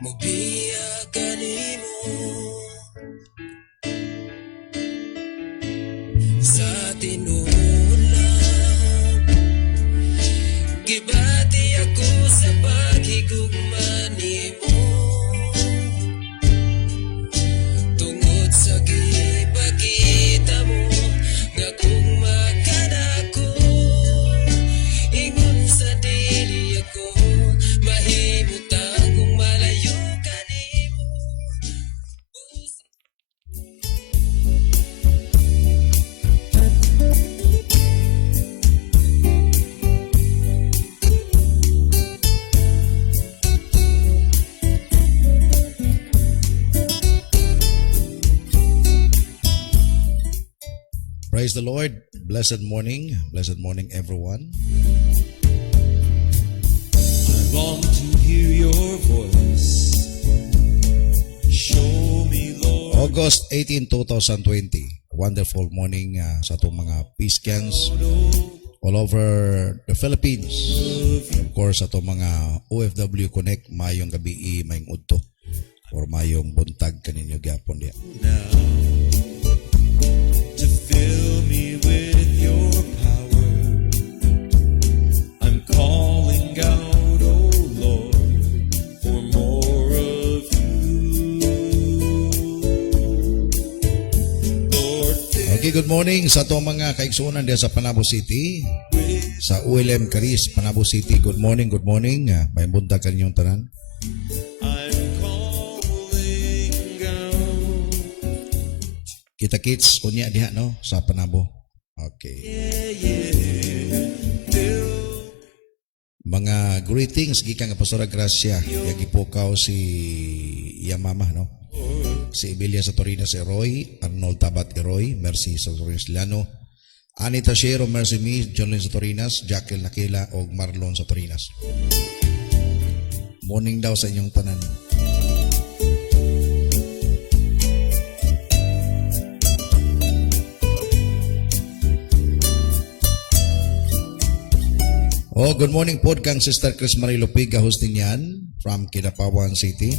Mobiya kanimo sa tinulang gibati ako sa paghigugma nimo tungod sa gipakita mo nga kung makadako ingon sa dili ako mahimutang kung malayo kanimo. Praise the Lord. Blessed morning, everyone. I long to hear your voice. Show me, Lord. August 18, 2020. Wonderful morning sa itong mga peace camps all over the Philippines. Of course, sa itong mga OFW Connect, mayong gabi, mayong udto, or mayong buntag kaninyo gyapon diya. Now, to fill me with your power, I'm calling out, oh Lord, for more of you. Lord, Okay, good morning sa itong mga kaigsunan diya sa Panabo City, sa ULM Caris, Panabo City. Good morning. May buntag kaninyong tanan. I'm calling out. Kita kids, unya diha no, sa Panabo. Okay. Mga greetings gikan nga Pastora Gracia, yagi pukaw si Yamama no. Si Emilia Satorinas Eroy, Arnold Tabat Eroy, Mercy Satorinas Lano, Anita Shero, Mercy Me, John Lynn Satorinas, Jacqueline Nakila o Marlon Satorinas. Morning daw sa inyong tanan. Oh, good morning po kang Sister Chris Marie Lupiga hosting yan from Kidapawan City.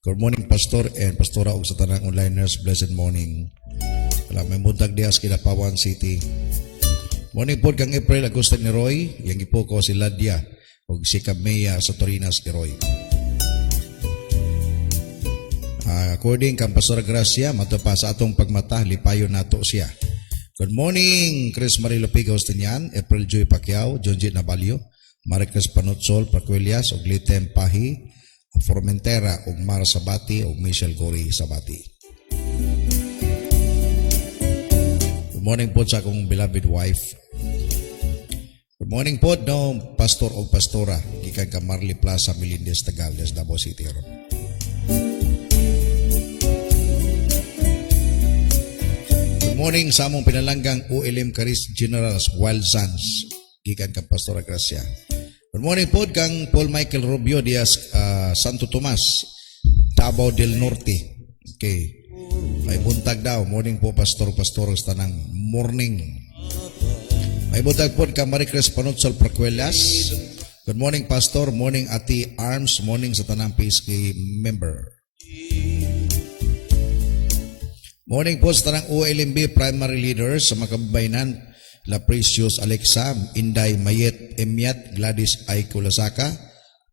Good morning Pastor and Pastora og sa tanang onliners. Blessed morning. Wala may buntag diya sa Kidapawan City. Morning po kang April Agustin ni Roy. Yang ipo ko si Ladia og si Camilla Satorinas ni Roy. According kang Pastora Gracia, matupa sa atong pagmata, lipayo nato siya. Good morning, Chris Marie Lupiga Ostinian, April Joy Pacquiao, John J. Nabalio, Maricres Panutsol, Pacuelias, og Litem Pahi, Formentera, og Mara Sabati, og Michelle Gori Sabati. Good morning po sa akong beloved wife. Good morning po, no, Pastor og Pastora, gikan ka Marley Plaza, Melindez, Tagales, Davao City. Morning sa among pinalanggang ULM Caris Generals Wild Sons gikan kang Pastora Gracia. Good morning po kang Paul Michael Rubio Diaz, Santo Tomas, Davao del Norte. Okay. May buntag daw. Morning po Pastor sa tanang morning. May buntag po kang Maricres Panutsol Pracuelas. Good morning Pastor, morning Ati Arms, morning sa tanang PSK member. Morning po sa tanang OLMB primary leaders sa mga kababayanan, La Precious Alexa, Inday Mayet Emiat, Gladys Aiko Lasaka,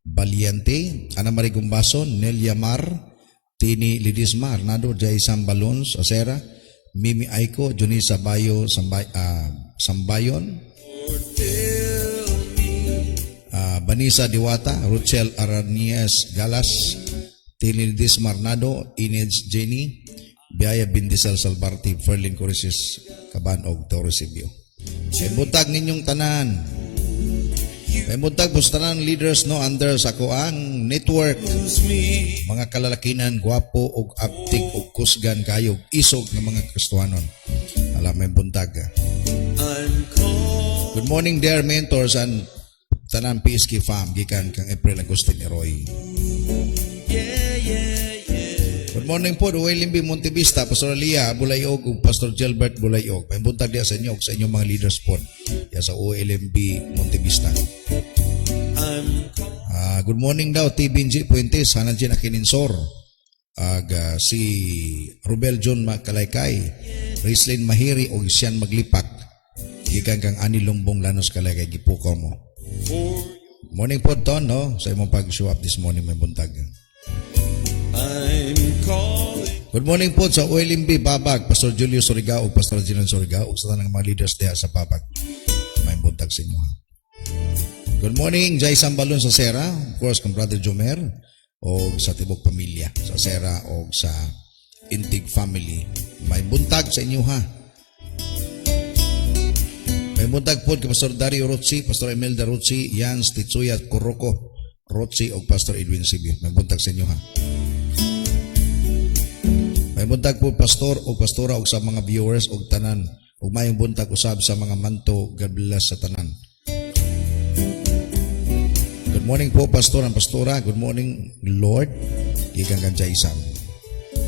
Valiente, Ana Marie Gumbason, Nelia Mar, Tini Lidisma, Arnado Jay Sambalons, Acera, Mimi Aiko, Junisa Bayo Sambayon, Vanessa Diwata, Ruchel Aranias Galas, Tini Lidisma, Arnado, Inez Jenny, Biaya Bindisal Salbarti, Ferlin Corisis, Kaban og Torresibio. May buntag ninyong tanan. May buntag po sa tanan leaders no under sa koang network. Mga kalalakinan, gwapo og aptik og kusgan kayo, isog ng mga Kristohanon. Alam may buntag. Good morning dear mentors and tanan PSK fam gikan kang April Agustin Eroy. Good morning po, Uwailimbi Montevista, Pastor Lia Bulayog, ug Pastor Gilbert Bulayog. May buntag diya sa inyo, sa inyong mga leaders po, ya sa OLMB Montevista. Good morning daw, TBNG Puentes, sana dyan akininsor. Si Rubel John Makalaykay, Rislin Mahiri, o siyan maglipak. Gikan kang Ani Lumbong Lanos Kalaykay, gipukaw mo. Morning po, Ton, no? Sa imong pag-show up this morning, may buntag. I'm calling. Good morning po sa OLMB Babag, Pastor Julio Surigao o Pastor Ginan Surigao o sa tanang mga leaders diha sa Babag. May buntag sa inyo, ha? Good morning, Jai Sambalon sa Sera, of course, kang Brother Jomer, o sa Tibok Pamilya, sa Sera o sa Intig Family. May buntag sa inyo, ha? May buntag po kay Pastor Dario Rotsi, Pastor Imelda Rotsi, Jans Titsuya Kuroko Rotsi o Pastor Edwin Sibio. May buntag sa inyo, ha? May buntag po Pastor o Pastora o sa mga viewers o tanan. O mayong buntag usab sa mga manto, God bless sa tanan. Good morning po, Pastor and Pastora. Good morning, Lord. Gikan kang Jaisam.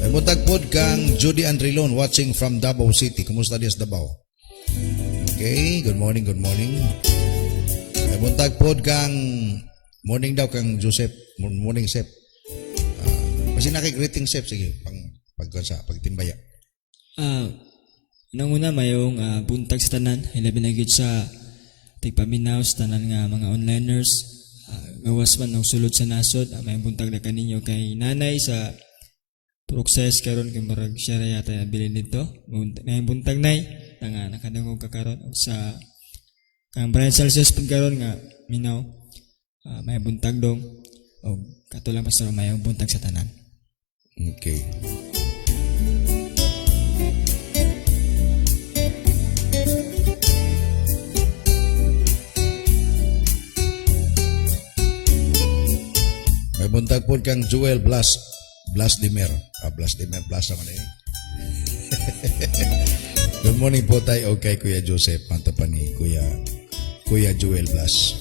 May buntag po kang Judy Andrilon watching from Davao City. Kumusta diya sa Davao? Okay, good morning, good morning. May buntag po kang morning daw kang Joseph. Morning, Sep. Kasi nakikriting, Sep. Sige, pagtimbaya. Nanguna mayong buntag sa tanan, ilabi na gid sa tigpaminaw sa tanan nga mga onliners. Gawas man ng sulod sa nasod, may buntag na kaninyo kay nanay sa process karon kay marag siya yata bilin dito. May buntag nay nga nakadungog ka karon sa kang Brian Celsius pagkaron nga minaw may buntag dong o katulang pastor may buntag sa tanan. Okay. May buntag po kang Joel Blas Dimer. Blas Dimer, Blas naman eh. Good morning po tayo kay Kuya Joseph. Manta pa ni Kuya Joel Blas.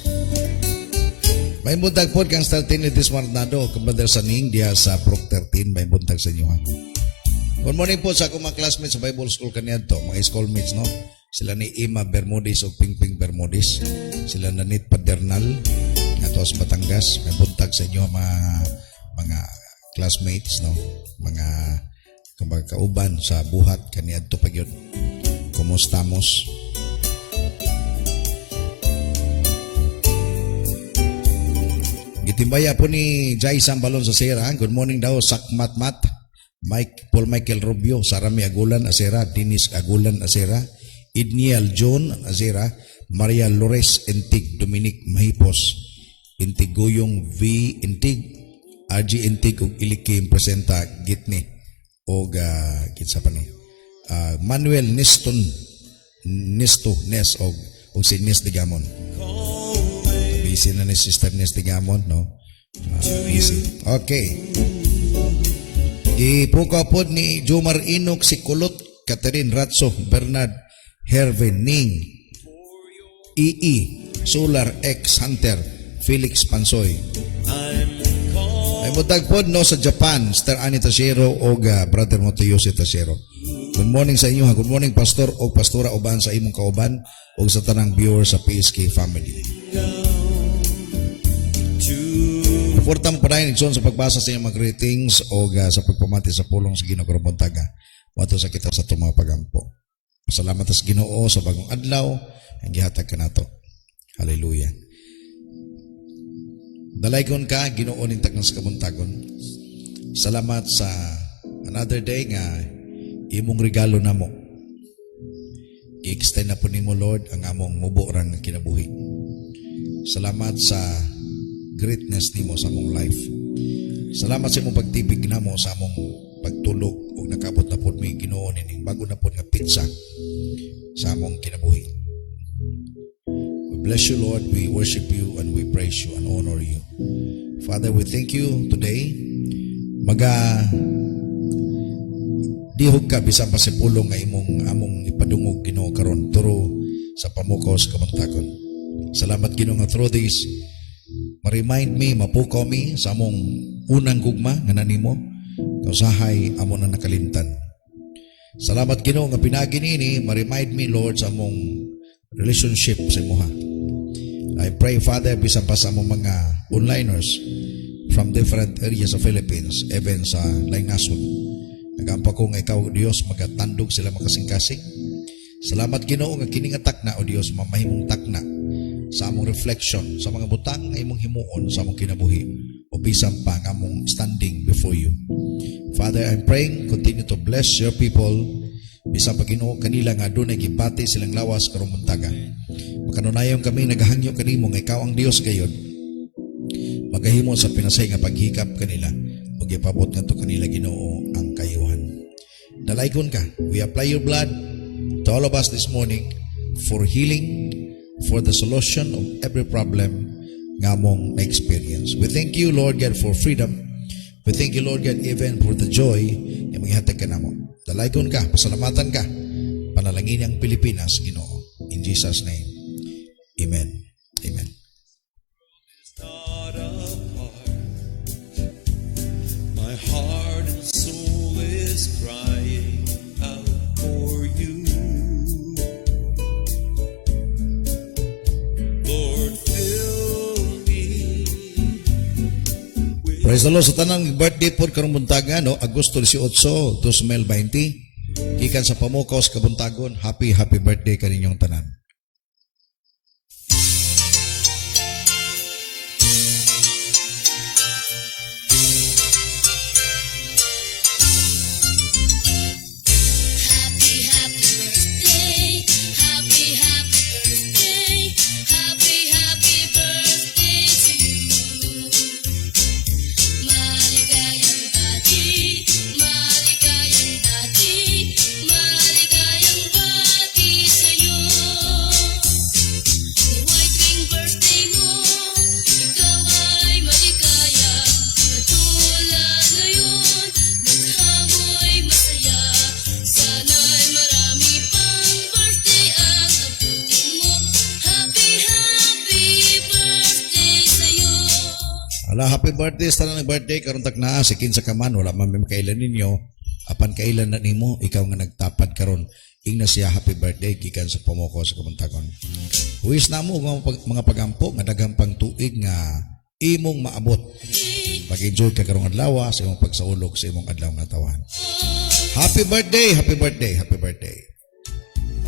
May buntag po kang Staltini Dismarnado, Commander Saning, diya sa Proc 13. May buntag sa inyo, ha? Good morning po sa akong mga classmates sa Bible School kaniyadto, mga schoolmates, no? Sila ni Ima Bermudez o Pingping Bermudez. Sila na Nit Padernal, nga to sa Batangas. May buntag sa inyo, mga classmates, no? Mga kauban sa buhat kaniyadto pag yun. Kumustamos? Gitimbaya po ni Jai Sambalon sa Sera. Good morning daw, Sakmatmat, Paul Michael Rubio, Sarami Agulan Asera, Dinis Agulan Asera, Idniel John Asera, Maria Lores Intig, Dominic Mahipos, Intig Guyong V Intig, RG Intig ug Ilikim presenta Gitni og kitsa pa ni Manuel Nisto Nes og si Nes de Gamon. Busy na ni Sister Nes de Gamon, no? Busy. Okay. Ipukaw po ni Jomar Inok si Kulot, Catherine Ratso, Bernard Hervin Ning, EE, Solar X Hunter, Felix Pansoy. May butag po no sa Japan, Sister Annie Tashiro o Brother Motoyosi Tashiro. Good morning sa inyo, ha? Good morning Pastor o Pastora uban sa imong kauban o sa tanang viewer sa PSK family. Suporta mo pa rin sa pagbasa sa inyong mga greetings o sa pagpamati sa pulong sa Ginoo karong buntaga. Wato sa kita sa itong mga pagampo. Salamat sa Ginoo sa bagong adlaw ang gihatag ka nato. Hallelujah. Dalaygon ka, Ginoo ning tagnas kabuntagon. Salamat sa another day nga imong regalo namo. I-extend na po nimo Lord ang among mubo rang kinabuhi. Salamat sa greatness nimo sa among life. Salamat sa imong pagtipig namo sa among pagtulog ug nakabot na pod mi Ginoo ning bago na pod nga pizza sa among kinabuhi. We bless you Lord, we worship you and we praise you and honor you. Father, we thank you today. Dihog ka bisan pa sa pulong nga among ipadungog Ginoo karon turo sa pamukos kamuntagon. Salamat Ginoo nga through this ma-remind me, mapukaw me sa among unang gugma nga nanimo kausahay amo na nakalimtan. Salamat Ginoo nga pinagi nini ma-remind me Lord sa among relationship sa imuha. I pray, Father, bisan pa sa among mga onliners from different areas of Philippines, even sa laing nasod. Nagampa ko nga ikaw, Diyos, magatandog sila makasing-kasing. Salamat, Ginoo, nga kini nga takna, o Diyos, mamahimong takna sa among reflection, sa mga butang nga imong himuon sa among kinabuhi, o bisan pa nga among standing before you. Father, I'm praying, continue to bless your people, bisan pa, Ginoo, kanila nga doon ay gibati silang lawas karong muntaga. Makanunayon kami, naghangyo kanimo nga ikaw ang Dios gayon, magahimo sa pinasay nga paghikap kanila, magipabot nga to kanila, Ginoo, ang kayuhan. Dalaygon ka, we apply your blood to all of us this morning for healing, for the solution of every problem nga mong na-experience. We thank you, Lord God, for freedom. We thank you, Lord God, even for the joy na maghihatag ka namo. Dalaygon ka, pasalamatan ka, panalangin ang Pilipinas, Ginoo. In Jesus' name, Amen. Amen. Not apart. My heart and soul is crying out for you. Lord, fill me with Praise the Lord. Sa tanang birthday po karong buntaga, no? Agosto 18, 2020. Gikan sa Pamukaw sa Kabuntagon. Happy birthday kaninyong tanan. Happy, happy birthday. Happy, happy birthday. Happy, happy birthday to you. Maligayang dati, maligayang dati, maligayang bati sa'yo. Nawa'y tuwing birthday mo, ikaw ay maligaya. Katulad ngayon, mukha mo'y masaya. Sana'y marami pang birthday ang abutin mo. Happy, happy birthday sa'yo. Ala, happy birthday sa tanang birthday karong takna si kinsa ka man wala man kailan ninyo. Apan kailan na nimo ikaw nga nagtapad karon. Ingna siya happy birthday gikan sa Pamukaw sa Kabuntagon. Huwis na mo mga pagampo nga daghang pang tuig nga imong maabot. Pag-enjoy ka karong adlaw sa imong pagsaulog sa imong adlaw nga tawan. Happy birthday, happy birthday, happy birthday.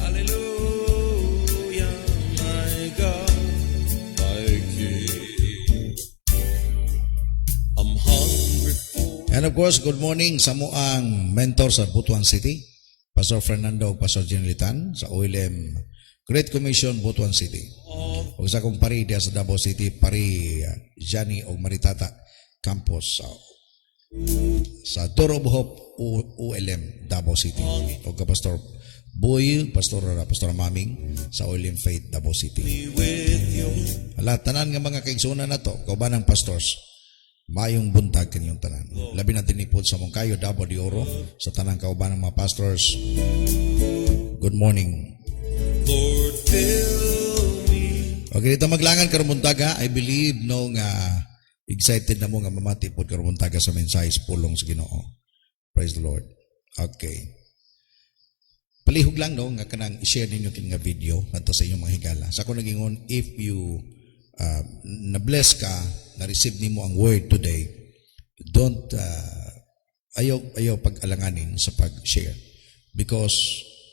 hallelujah, my God, my King. I'm hungry for And of course, good morning sa moang mentor sa Butuan City, Pastor Fernando, Pastor Jenilitan, sa OLM Great Commission, Butuan City. O sa kong pari diya sa Davao City, pari Johnny o Maritata Campus sa Door of Hope OLM, Davao City. O ka Pastor Boy, Pastor Maming sa OLM Faith, Davao City. with you. Hala, tanan nga mga kaigsunan na to, kauban ng pastors, mayong buntag kanyang tanan. Labi na tinipod sa mong kayo, Davao de Oro, sa tanang kauban ng mga pastors. Good morning. Lord, fill me. Okay, dito maglangan karong buntaga. I believe no nga excited na mo nga mamati pod karong buntaga sa mensahe sa pulong sa Ginoo. Praise the Lord. Okay. Palihog lang no nga kanang i-share ninyo kin nga video ngadto sa inyong mga higala. Sa ako nagingon, if you na-bless ka, na-receive nimo ang word today, don't ayaw pag-alanganin sa pag-share because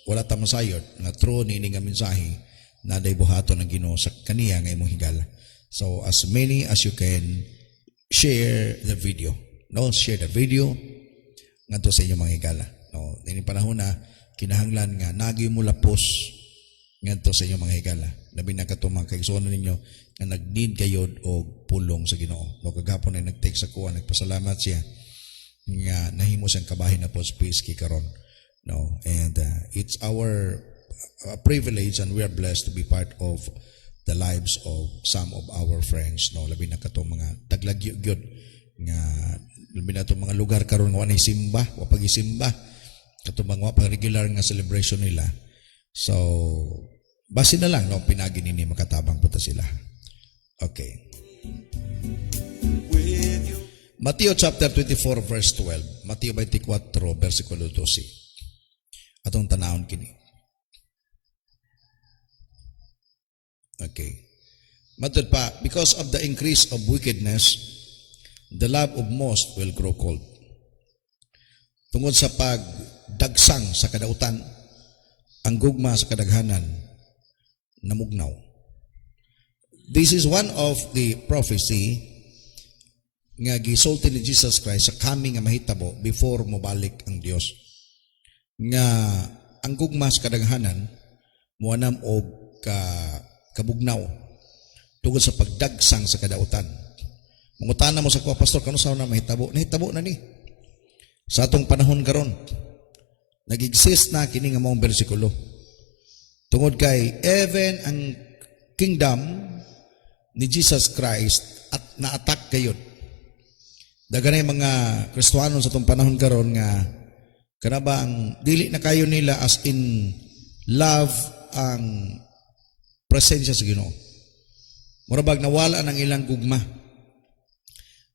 wala ta masayod nga true nini nga mensahe na day buhaton ng Ginoo sa kaniya nga imong higala. So as many as you can share the video. No, share the video ngadto sa inyong mga higala. No, ini panahon na kinahanglan nga nagi mo lapos ngadto sa inyong mga higala. Labi na katong mga kaigsuonon ninyo nga nag-need kayo og pulong sa Ginoo. No, kagapon ay nag-text ako, nagpasalamat siya nga nahimo siyang kabahin na po space kay karon. No, and it's our privilege and we are blessed to be part of the lives of some of our friends. No, labi na katong mga daglagyod nga labi na itong mga lugar karon nga wanay simba, wa pagisimba. Katong mga pang regular nga celebration nila. So, base na lang no pinagi nini makatabang puta sila. Okay. With you. Mateo chapter 24 verse 12. Mateo 24 versikulo 12. Atong tanawon kini. Okay. Matod pa, because of the increase of wickedness, the love of most will grow cold. Tungod sa pagdagsang sa kadautan, ang gugma sa kadaghanan namugnaw. This is one of the prophecy nga gisulti ni Jesus Christ sa coming nga mahitabo before mobalik ang Dios. Nga ang gugma sa kadaghanan muanam og kabugnaw tungod sa pagdagsang sa kadautan. Mangutana mo sa kuha, pastor, kano sa na mahitabo? Nahitabo na ni. Sa atong panahon karon, nag-exist na kini nga maong bersikulo. Tungod kay even ang kingdom ni Jesus Christ at na-attack kayo. Daganay mga Kristiyano sa atong panahon karon nga kanabang dili na kayo nila as in love ang presensya sa Ginoo. Murabag nawala ng ilang gugma.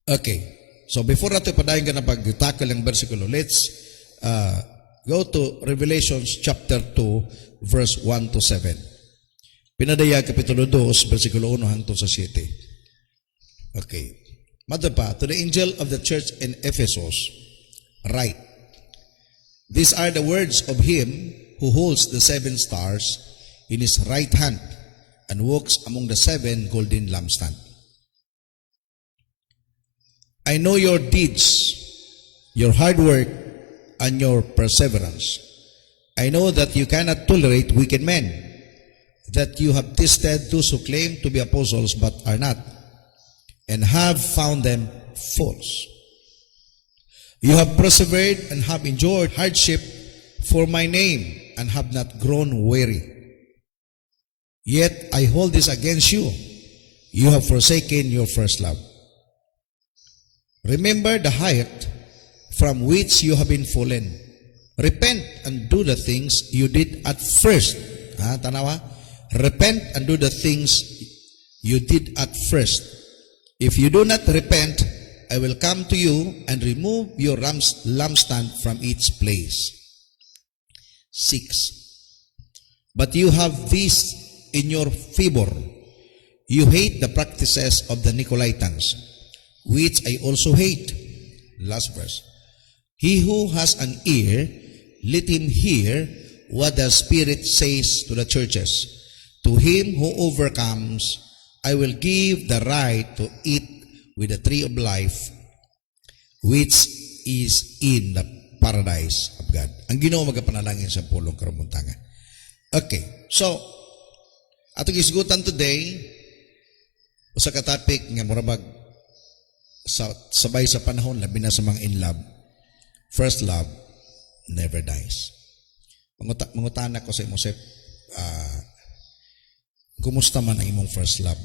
Okay. So before natin padayon ka na pag-tackle ang versikulo, let's go to Revelation chapter 2 verse 1 to 7. Pinadaya kapitulo 2 versikulo 1 hangtod sa 7. Okay. Mother pa, to the angel of the church in Ephesus, write, these are the words of him who holds the 7 stars in his right hand and walks among the 7 golden lampstands. I know your deeds, your hard work, and your perseverance. I know that you cannot tolerate wicked men, that you have tested those who claim to be apostles but are not, and have found them false. You have persevered and have endured hardship for my name and have not grown weary. Yet I hold this against you. You have forsaken your first love. Remember the height from which you have been fallen. Repent and do the things you did at first. Tanawa? Repent and do the things you did at first. If you do not repent, I will come to you and remove your lampstand from its place. 6. But you have this in your favor. You hate the practices of the Nicolaitans, which I also hate. Last verse. He who has an ear, let him hear what the Spirit says to the churches. To him who overcomes, I will give the right to eat with the tree of life, which is in the paradise of God. Ang Ginoo magapanalangin sa pulong karumuntangan. Okay, so atong isgutan today usa ka topic nga murabag sa sabay sa panahon labi na sa mga in love. First love never dies. Mangutana ko sa imo, Sep, kumusta man ang imong first love?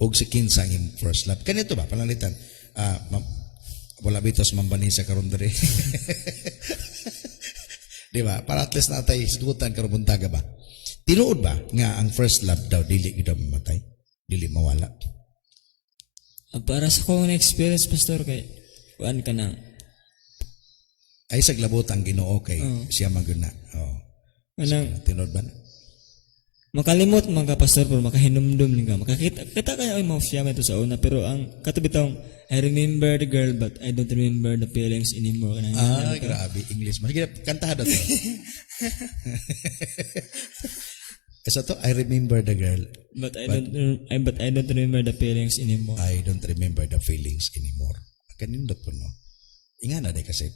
Og si kinsa ang imong first love? Kanito ba panalitan? Wala bitas mambanisa karon diri. Di ba? Para at least natay isgutan karon buntaga ba? Tinuod ba nga ang first love daw dili gyud mamatay? Dili mawala? Para sa kong experience, pastor, kay kuan ka na. Ay saglabot ang Ginoo kay siya maguna. Oh. Anang Tinuod ba? makalimot mga pastor pero makahinumdum ni ka. Makakita ka ay mga siya ito sa una pero ang katubitong I remember the girl but I don't remember the feelings anymore. Grabe English. Sige, kantahan to. Isa to, I remember the girl. But I don't remember the feelings anymore. I don't remember the feelings anymore. Kanindot po, no? Inga na, kasi.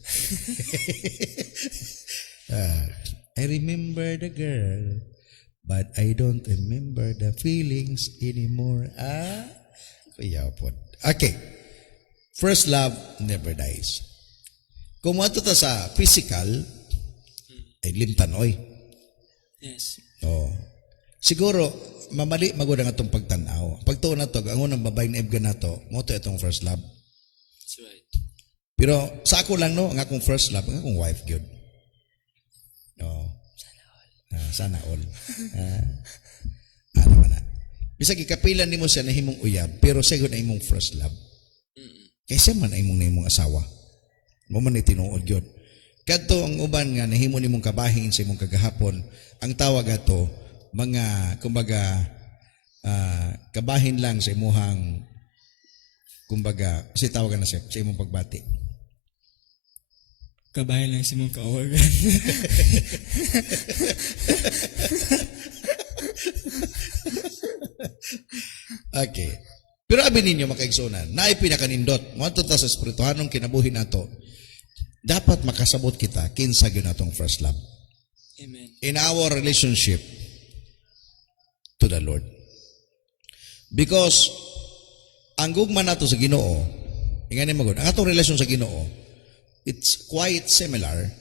I remember the girl, but I don't remember the feelings anymore. Kuya po. Okay. First love never dies. Kung mo ta sa physical, ay limtanoy. Yes. Oh. Siguro, mamali magod ang atong pagtanaw. Pagtuon na to, ang unang babae na ibga na to, mo to itong first love. That's right. Pero sa ako lang, no, ang akong first love, ang akong wife, good. Oh. Sana all. Ano man na. Bisag ikapilan ni mo siya na himong uyab, pero siya na imong first love. Kaya siya man na imong asawa. Mo man itinuod yun. Kadto ang uban nga nahimo nimong kabahin sa imong kagahapon, ang tawag ato mga kumbaga kabahin lang sa imuhang kumbaga kasi tawagan na sa imong pagbati. Kabayan lang si mong kaorgan. Okay. Pero abi ninyo makaigsunan, naay pinakanindot, mo ta sa espirituhanong kinabuhi nato. Dapat makasabot kita kinsa gyud natong first love Amen. in our relationship to the Lord. Because ang gugma nato sa Ginoo, ingani magud, ang atong relasyon sa Ginoo, it's quite similar.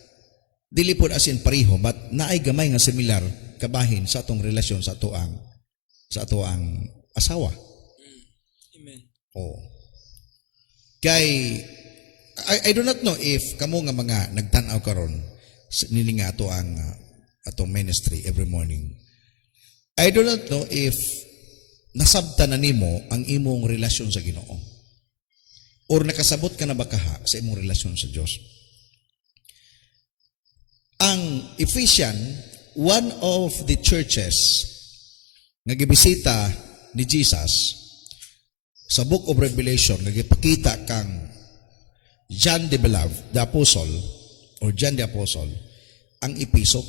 Dili pod as in pareho, but naay gamay nga similar kabahin sa atong relasyon sa atoang asawa. Amen. Oh. Kay I do not know if kamo nga mga nagtan-aw karon nini nga ato ang atong ministry every morning. I do not know if nasabtan na nimo ang imong relasyon sa Ginoo. Or nakasabot ka na ba kaha sa imong relasyon sa Dios? Ang Ephesian, one of the churches nga gibisita ni Jesus sa Book of Revelation nga gipakita kang John the Beloved, the Apostle, or John the Apostle, ang Episo.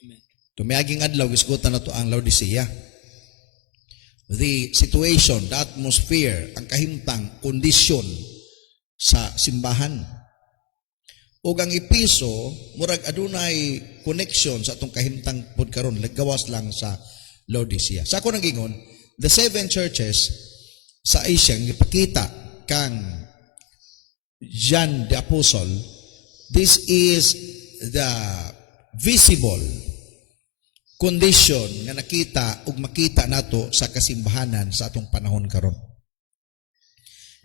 Amen. Tumiaging adlaw, gisgutan na to ang Laodicea. The situation, the atmosphere, ang kahimtang, kondisyon sa simbahan. O ang Episo, murag adunay connection sa atong kahimtang podkaron, lagawas lang sa Laodicea. Sa ako nang gingon, the 7 churches sa Asia, ipakita kang John the Apostle, this is the visible condition nga nakita ug makita nato sa kasimbahanan sa atong panahon karon.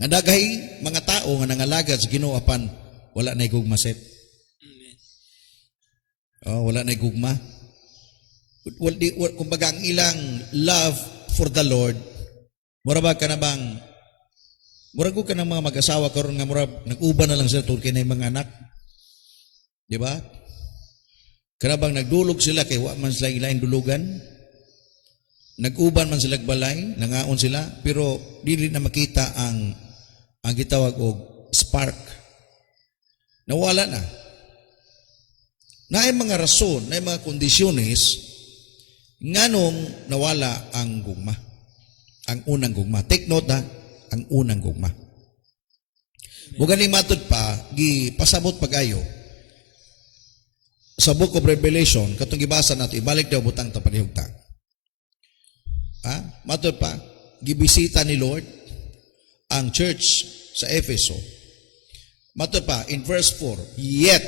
Nga daghay mga tao nga nangalagad sa Ginoo apan wala nay gugma set. Wala nay gugma. Kumbaga ang ilang love for the Lord, mura ba ka na bang murag ko ka ng mga mag-asawa karon nga murag nag-uban na lang sila tungkol kay mga anak. Di ba? Kanabang nagdulog sila kay wa man sila ilain dulugan. Nag-uban man sila balay, nangaon sila, pero dili na makita ang gitawag og spark. Nawala na. Naay mga rason, naay mga kondisyones nganong nawala ang gugma. Ang unang gugma. Take note ang unang gugma. Mugani matod pa, gipasabot pagayo sa Book of Revelation, katong gibasa nato, ibalik daw butang tapanihugta. Matod pa, gibisita ni Lord ang church sa Efeso. Matod pa, in verse 4, yet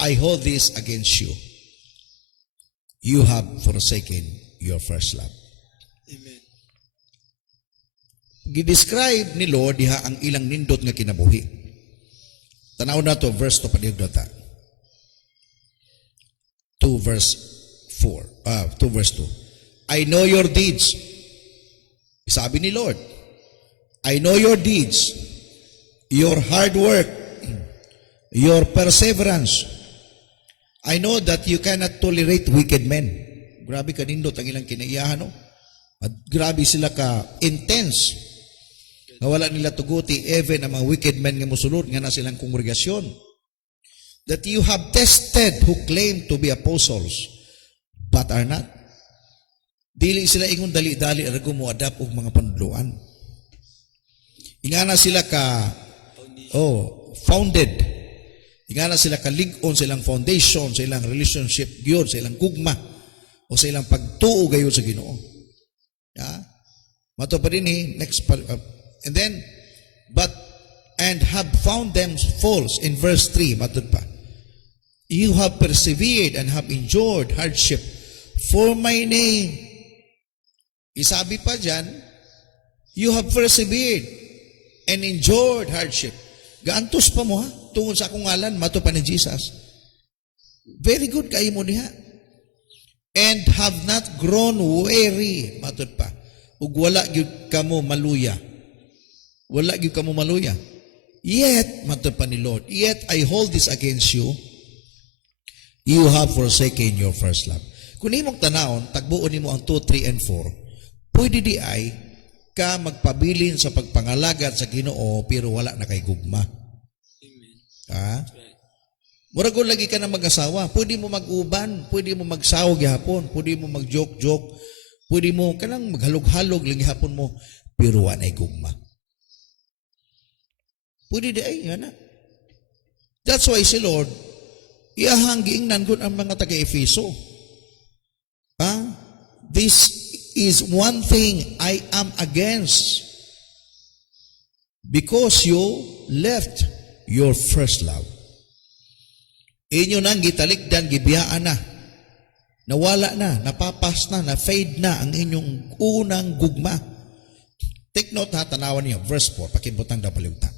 I hold this against you. You have forsaken your first love. Amen. Gidescribe ni Lord diha ang ilang nindot nga kinabuhi. Tanaw na to verse 2 panihugdota. 2 verse 2. I know your deeds. Sabi ni Lord, I know your deeds, your hard work, your perseverance. I know that you cannot tolerate wicked men. Grabe ka nindot ang ilang kinaiyahan, no? At grabe sila ka intense. Nga wala nila tuguti even ang mga wicked men nga musulod nga na silang kongregasyon. That you have tested who claim to be apostles but are not. Dili sila ingon dali-dali arago mo adapt og mga panudloan. Ingana sila ka founded. Ingana sila ka lig-on sa ilang foundation, sa ilang relationship gyud, sa ilang gugma o sa ilang pagtuo gayud sa Ginoo. Mato pa din next and then and have found them false in verse 3 matod pa. You have persevered and have endured hardship for my name. Isabi pa dyan, you have persevered and endured hardship. Gaantos pa mo tungod sa akong ngalan, mato pa ni Jesus. Very good kayo mo niya. And have not grown weary, matod pa. Ug wala gyud kamo maluya. Wala gyud kamo maluya. Yet, matod pa ni Lord, yet I hold this against you. You have forsaken your first love. Kung imong tanawon, tagbuon nimo ang 2, 3, and 4, pwede di ay ka magpabilin sa pagpangalagad sa Ginoo pero wala na kay gugma. Ha? Murag kung lagi ka na mag-asawa, pwede mo mag-uban, pwede mo magsawag gihapon, pwede mo mag-joke-joke, pwede mo kanang maghalog-halog lang gihapon mo, pero wala na gugma. Pwede di ay, yan na. That's why si Lord, iyahang giingnan ko ang mga taga-Efeso. This is one thing I am against because you left your first love. Inyo nang gitalikdan, gibiyaan na. Nawala na, napapas na, na-fade na ang inyong unang gugma. Take note ha, tanawan niyo, verse 4, pakibutang dapaligtan.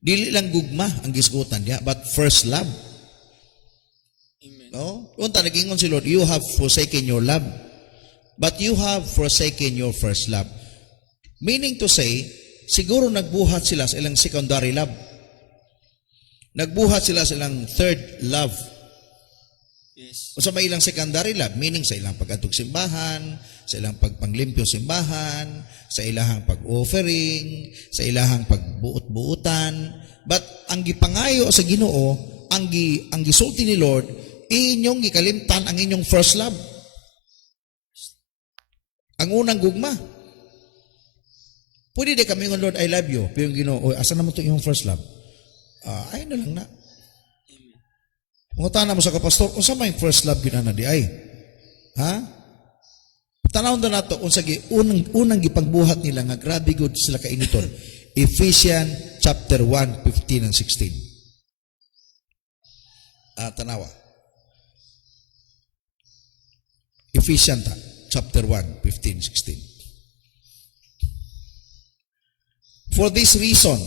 Dili lang gugma ang gisgutan niya, but first love. No? Unta nagingon si Lord, you have forsaken your love, but you have forsaken your first love. Meaning to say, siguro nagbuhat sila sa ilang secondary love. Nagbuhat sila sa ilang third love. Yes. O sa may ilang secondary love, meaning sa ilang pag-atog simbahan, sa ilang pagpanglimpyo simbahan, sa ilang pag-offering, sa ilang pagbuot-buutan. But ang gipangayo sa Ginoo, ang gisulti ni Lord, inyong gikalimtan ang inyong first love. Ang unang gugma. Pwede di kami ng Lord, I love you. Pero yung Ginoo, asa naman ito yung first love? Ay na lang na. Mungutan na mo sa kapastor, kung saan may first love ginana di ay? Ha? Tanawon na nato kung sagi unang gipagbuhat nila nga grabe good sila kainiton. Ephesians chapter 1, 15 and 16. Tanawa. Ephesians chapter 1, 15, 16. For this reason,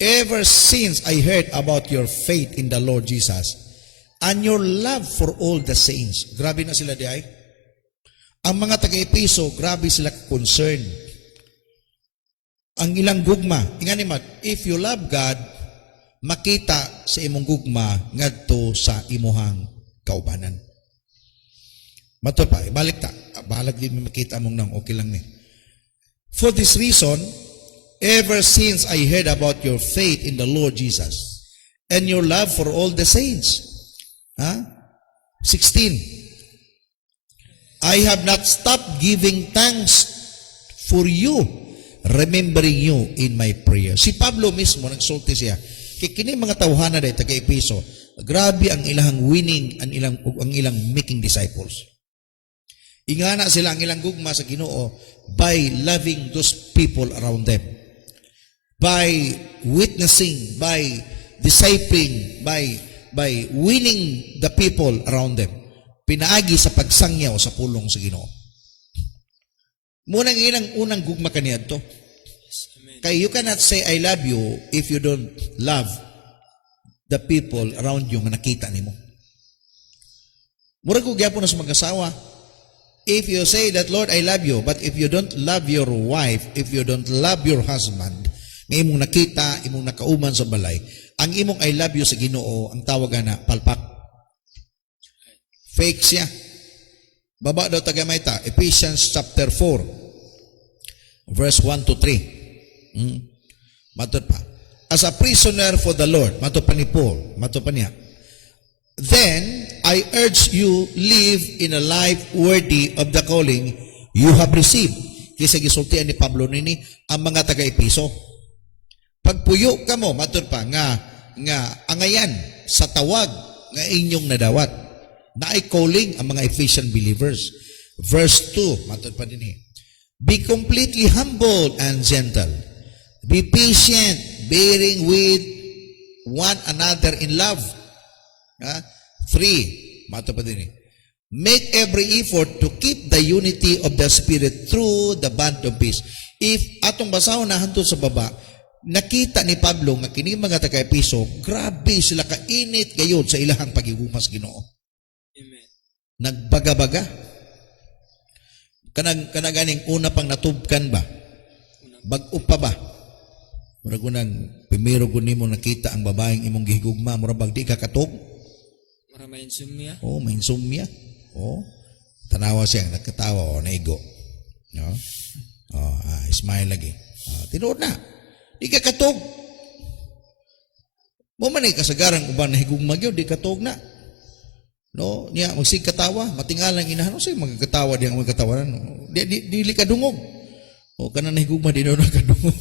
ever since I heard about your faith in the Lord Jesus and your love for all the saints. Grabe na sila di ay. Ang mga taga-Epeso, grabe sila concern. Ang ilang gugma, ingani mag, if you love God, makita sa imong gugma ngadto sa imuhang kaubanan. Mato pa, ibalik ta. Bahalag din makita mong nang okay lang ni. For this reason, ever since I heard about your faith in the Lord Jesus and your love for all the saints. 16. I have not stopped giving thanks for you, remembering you in my prayer. Si Pablo mismo, nagsulti siya, kini mga tawhana dahil taga-Epeso, grabe ang ilang winning, ang ilang making disciples. Ingana sila ang ilang gugma sa Ginoo by loving those people around them. By witnessing, by discipling, by winning the people around them. Pinaagi sa pagsangyaw sa pulong sa Ginoo. Munang ilang unang gugma kaniadto. Kay you cannot say I love you if you don't love the people around you nga nakita nimo. Murag ko gyapon sa mag-asawa. If you say that Lord I love you, but if you don't love your wife, if you don't love your husband, nga imong nakita, imong nakauman sa balay, ang imong I love you sa Ginoo, ang tawag na palpak. Fake siya. Baba daw taga-mayta, Ephesians chapter 4, verse 1 to 3. Matod pa. As a prisoner for the Lord, matod pa ni Paul, matod pa niya. Then, I urge you, live in a life worthy of the calling you have received. Kisa gisultian ni Pablo nini, ang mga taga-Epeso. Pagpuyo ka mo, matod pa, nga angayan sa tawag nga inyong nadawat. Na ay calling ang mga Ephesian believers. Verse 2, matod pa din be completely humble and gentle. Be patient, bearing with one another in love. 3, matod pa din make every effort to keep the unity of the Spirit through the bond of peace. If atong basahon na hantod sa baba, nakita ni Pablo nga kini mga taga-Epeso, grabe sila kainit gayud sa ilahang pagigumas Ginoo. Amen. Nagbaga-baga. Kanang ganing una pang natubkan ba? Bag-o pa ba? Murag unang primero kun nimo nakita ang babaeng imong gihigugma, murag bag di ka katog. Para ma-insomnia. Oh, may insomnia. Oh. Tanawa siya, nagkatawa, oh, naigo. No? Oh, smile lagi. Tinuod na. Di ka katog. Mo man ay kasagarang uban na higugma gyud, di katog na. No, niya magsig katawa, matingalang inahan say magkatawa di ang magkatawanan. Dili ka dungog. O kana na higugma di daw na kadungog.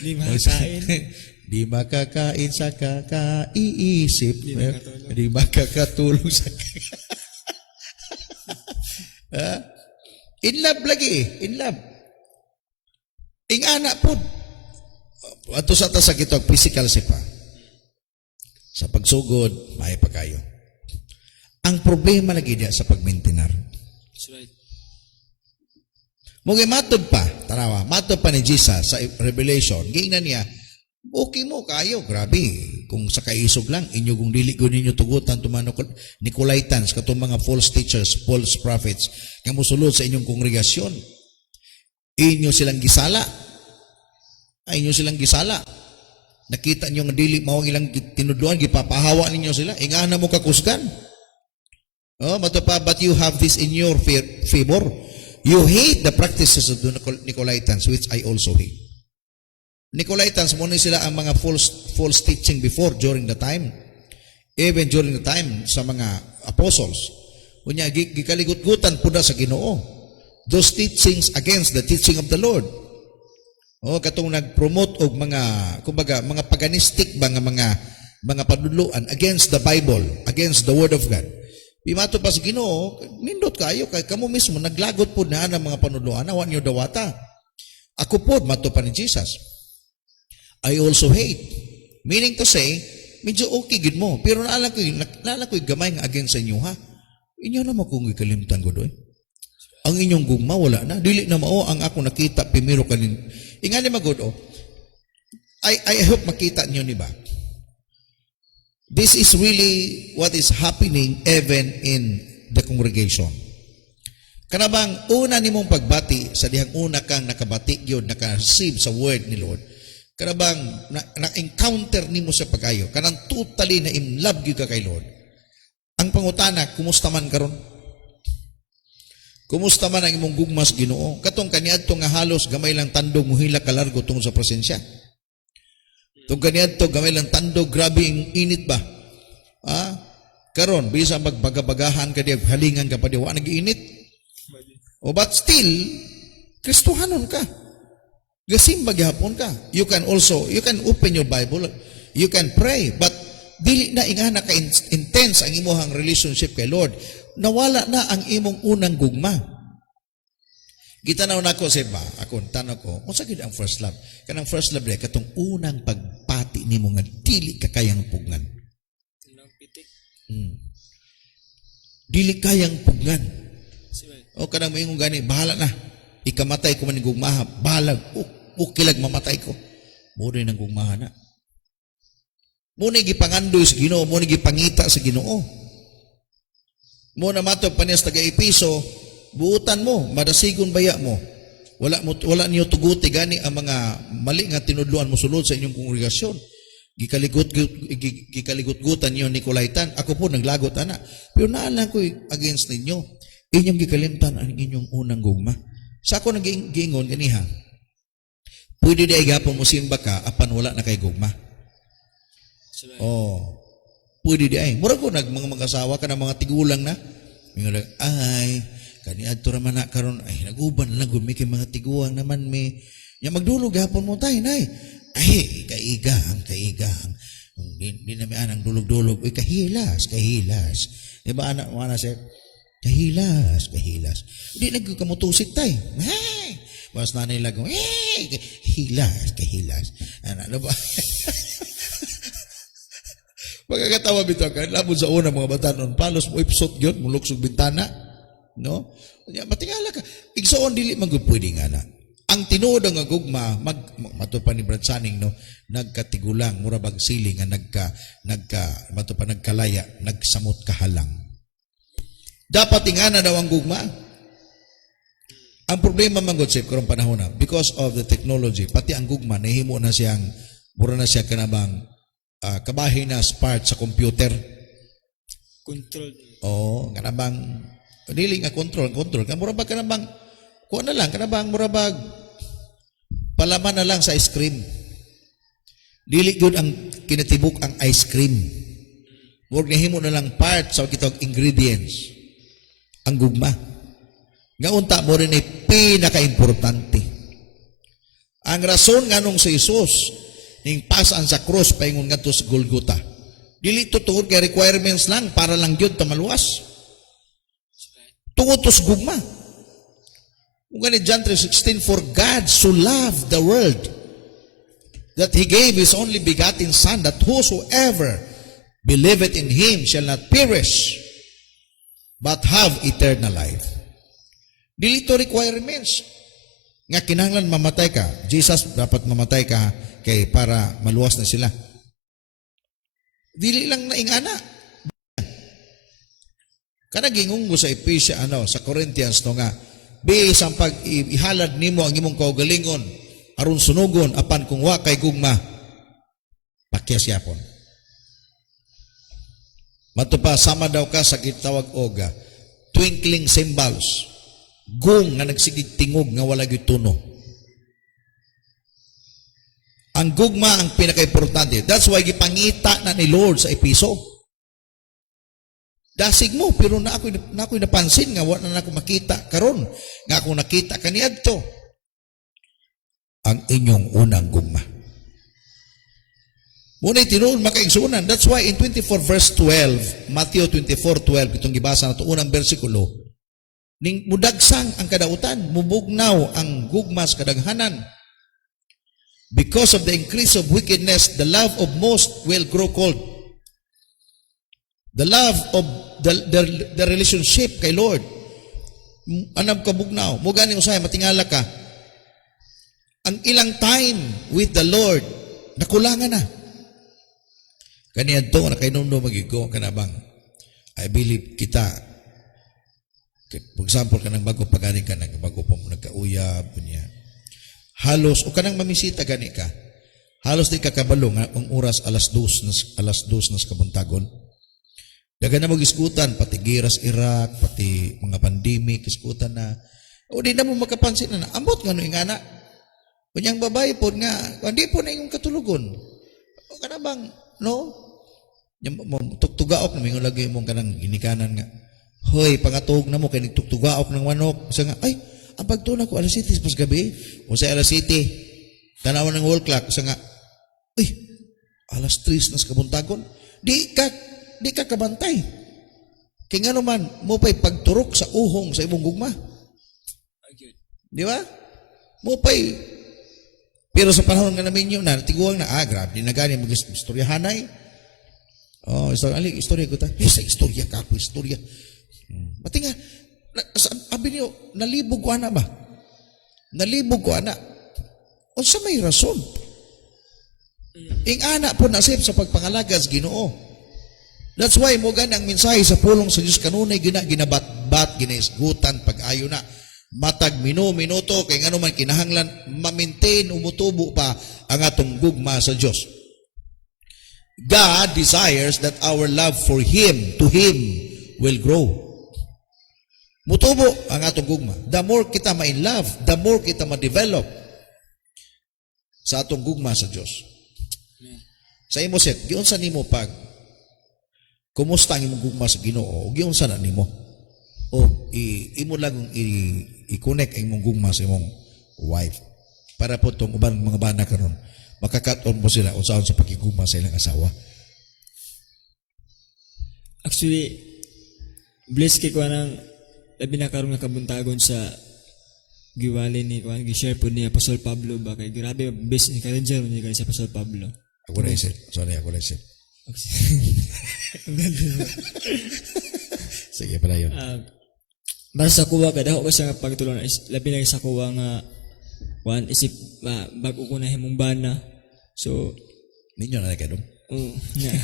Di makakain. Di makakain sa kakaiisip. Di makatulog. Di makakatulog sa In love lagi, in love. Ing anak po. Ato sa tasag ito, physical sipa. Sa pagsugod, may pa kayo. Ang problema lagi diya sa pagmintinar. That's right. Mugay matod pa, tanawa, matod pa ni Jesus sa Revelation, gingnan niya, okay mo kayo, grabe. Kung sa kaisog lang, inyo kung dili ko ninyo tugutan, tumano Nicolaitans, katong mga false teachers, false prophets, nga musulod sa inyong kongregasyon. Inyo silang gisala. Inyo silang gisala. Nakita niyo nga dili mao ang ilang tinudluan, gipapahawa ninyo sila, ingana mo kakusgan. Oh, matupa, but you have this in your favor. You hate the practices of the Nicolaitans, which I also hate. Nicolaitans, muna sila ang mga false teaching before, during the time. Even during the time sa mga apostles. Kunya, gikaligut-gutan po na sa Ginoo. Those teachings against the teaching of the Lord. O, katong nag-promote og mga, kumbaga, mga paganistic ba nga mga paduluan against the Bible, against the Word of God. Pimato pa sa Ginoo, nindot kayo, kay kamo mismo, naglagot po na ang mga panudluan, awan nyo dawata. Ako po, mato pa ni Jesus. I also hate. Meaning to say, medyo okay gid mo, pero naalala ko gamay nga against sa inyo, ha? Inyo na kung ikalimtan ko doon. Ang inyong gugma, wala na. Dili na mao ang ako nakita, pimiro kanin. Ingani magod, I hope makita niyo ni ba? This is really what is happening even in the congregation. Kanabang una nimong pagbati, sa dihang una kang nakabati yun, naka-receive sa word ni Lord, kanabang na-encounter nimo sa pagayo, kanang totally na in love yun ka kay Lord. Ang pangutana, kumusta man karon? Kumusta man ang imong gugmas Ginoo? Katong kaniadto nga halos gamay lang tandog muhila kalargo tungod sa presensya. Tung kaniadto gamay lang tandog, grabe ang init ba? Karon bisa magbagabagahan ka diya, halingan ka pa diya, wa nag-iinit. O but still, Kristohanon ka. Gasimba gihapon ka. You can open your Bible, you can pray, but dili na ingana ka intense ang imong relationship kay Lord. Nawala na ang imong unang gugma. Gitanaw na ko sa iba, ako, tanaw ko, unsa gid ang first love? Kanang first love diya, katong unang pagpati nimo nga dili ka kayang pugnan. Dili kayang pugnan. O kanang moingon gani, bahala na. Ikamatay ko man ning gugmaha, bahala, ukilag mamatay ko. Mo rin ang gugmaha na. Mo ni gipangandoy sa Ginoo, mo ni gipangita sa Ginoo. Mo na matog pa niya sa taga-Episo, buutan mo, madasigon baya mo. Wala niyo tuguti gani ang mga mali nga tinudluan mo sulod sa inyong kongregasyon. Gikaligut-gutan niyo Nicolaitan. Ako po naglagot ana. Pero naalala ko against ninyo. Inyong gikalimtan ang inyong unang gugma. Sa ako nag-iingon ganiha. Pwede di ay gapon mo simba ka apan wala na kay gugma. Oh. Pwede di ay. Mura ko mga mag-asawa ka ng mga tigulang na. Ay, kaniadto ra man na karon ay naguban lang gud mi kay mga tiguang naman mi. Nya magdulog gapon mo tay nay. Ay, kaigang. Di na mi anang dulog-dulog. Uy, kahilas. Diba anak mo na siya? Kahilas. Di nagkamutusik tay. Hey! Mas nanay lagong, hey! Kahilas. Ano ba? Pagkakatawa bitaw ka, labod sa una mga bata nun, palos mo ipsot yun, muluksog bintana. No? Matingala ka. Igsoon dili magpupwede nga na. Ang tinuod nga gugma, matupan ni Brad Saning, no? Nagkatigulang, murabag siling, nagkalaya, nagsamot kahalang. Dapat ingana daw ang gugma. Ang problema manggod sa karong panahon na, because of the technology, pati ang gugma, nahimo na siyang, mura na siya kanabang, kabahin na part sa computer. control. Oo, kanabang dili nga control ka murabag kanabang kuha na lang kanabang murabag palaman na lang sa ice cream. Dili gyud ang kinatibuk ang ice cream. Murag nahimo na lang part sa kitang ingredients. Ang gugma. Nga unta mo rin ay pinaka-importante. Ang rason nga nung si Jesus ning pasan sa cross paingon ngadto sa Golgotha. Dili to tungod kay requirements lang para lang gyud ta maluwas. Tungod to sa gugma. Kung ganit John 3:16, for God so loved the world that He gave His only begotten Son, that whosoever believeth in Him shall not perish, but have eternal life. Dili to requirements. Nga kinahanglan mamatay ka. Jesus dapat mamatay ka kay para maluwas na sila. Dili lang na ingana. Kanagingong sa Epesia sa Corinthians no nga bisang pag ihalad nimo ang imong kaugalingon aron sunugon apan kung wa kay gugma pakyas yapon. Mato pa sama daw ka sa gitawag og twinkling cymbals. Gung nga nagsigig tingog nga wala gyud tuno. Ang gugma ang pinaka-importante. That's why gipangita na ni Lord sa Episo. Dasig mo pero na ako napansin nga wala na ako makita karon nga ako nakita kaniadto ang inyong unang gugma. Muna tinuod makaigsunan. That's why in 24 verse 12, Matthew 24:12 itong gibasa nato unang bersikulo, ning mudagsang ang kadautan, mubugnaw ang gugmas kadaghanan. Because of the increase of wickedness, the love of most will grow cold. The love of the relationship kay Lord, anam kabugnaw. Mo gani usay matingala ka. Ang ilang time with the Lord nakulangan na. Kaniadto na kainundo magigo kanabang. I believe kita. For example, kanang bago pagani ka nang bago pa mo nagkauyab niya. Halos o kanang mamisita gani ka. Halos di ka kabalo nga ang oras alas 2 nas kabuntagon. Dagan na mo giskutan pati giras Iraq, pati mga pandemic giskutan na. O di na mo makapansin na ambot ngano ingana. Kunyang babae pod nga hindi po na imong katulugon. O kanabang no? Tugtugaok na mingon lagi imong kanang ginikanan nga. Hoy, pangatog na mo kay nagtugtugaok ng manok. Sa nga ay ang pagtuna ko alas 7 pas gabi. O sa alas 7 tanawan ng wall clock. Sa nga uy, alas 3 nas kabuntagon. Di ka kabantay. Kaya nga naman, mo pa'y pagturok sa uhong sa imong gugma. Di ba? Mo pa'y, pero sa panahon nga namin yun, tiguang na, grabe, di na gani mag-istoryahanay. Istorya ko ta. Sa istorya ka ako, istorya. Mati nga, sabi niyo, nalibog ko ana ba? Nalibog ko ana. O sa may rason. Ing ana po nasip sa pagpangalagas Ginoo. That's why mo gan ang mensahe sa pulong sa Dios kanunay ginabat-bat ginaisgutan pag-ayo na matag minuto kay ngano man kinahanglan ma-maintain umutubo pa ang atong gugma sa Dios. God desires that our love for Him, to Him, will grow. Mutubo ang atong gugma. The more kita ma-in love, the more kita ma-develop sa atong gugma sa Dios. Sa imo set, giunsa nimo pag kumusta ang imong gugma sa Ginoo? O giunsa na nimo? O imo lang i-connect ang imong gugma sa imong wife. Para po itong ubang mga bana karon makakat-on mo sila unsaon sa pagigugma sa ilang asawa. Actually, blessed kay ko nang labi na karon nga kabuntagon sa giwali ni kuan gi-share po ni Apostol Pablo ba kay grabe best ni Kalenjar ni kay sa Apostol Pablo. Ako na isip. Sorry, ako na isip. Sige pala yun. Basta sa kuwa kada ako sa pagtulong labi na sa kuwa nga one isip bago ko na himong bana. So ninyo na kadong. Yeah.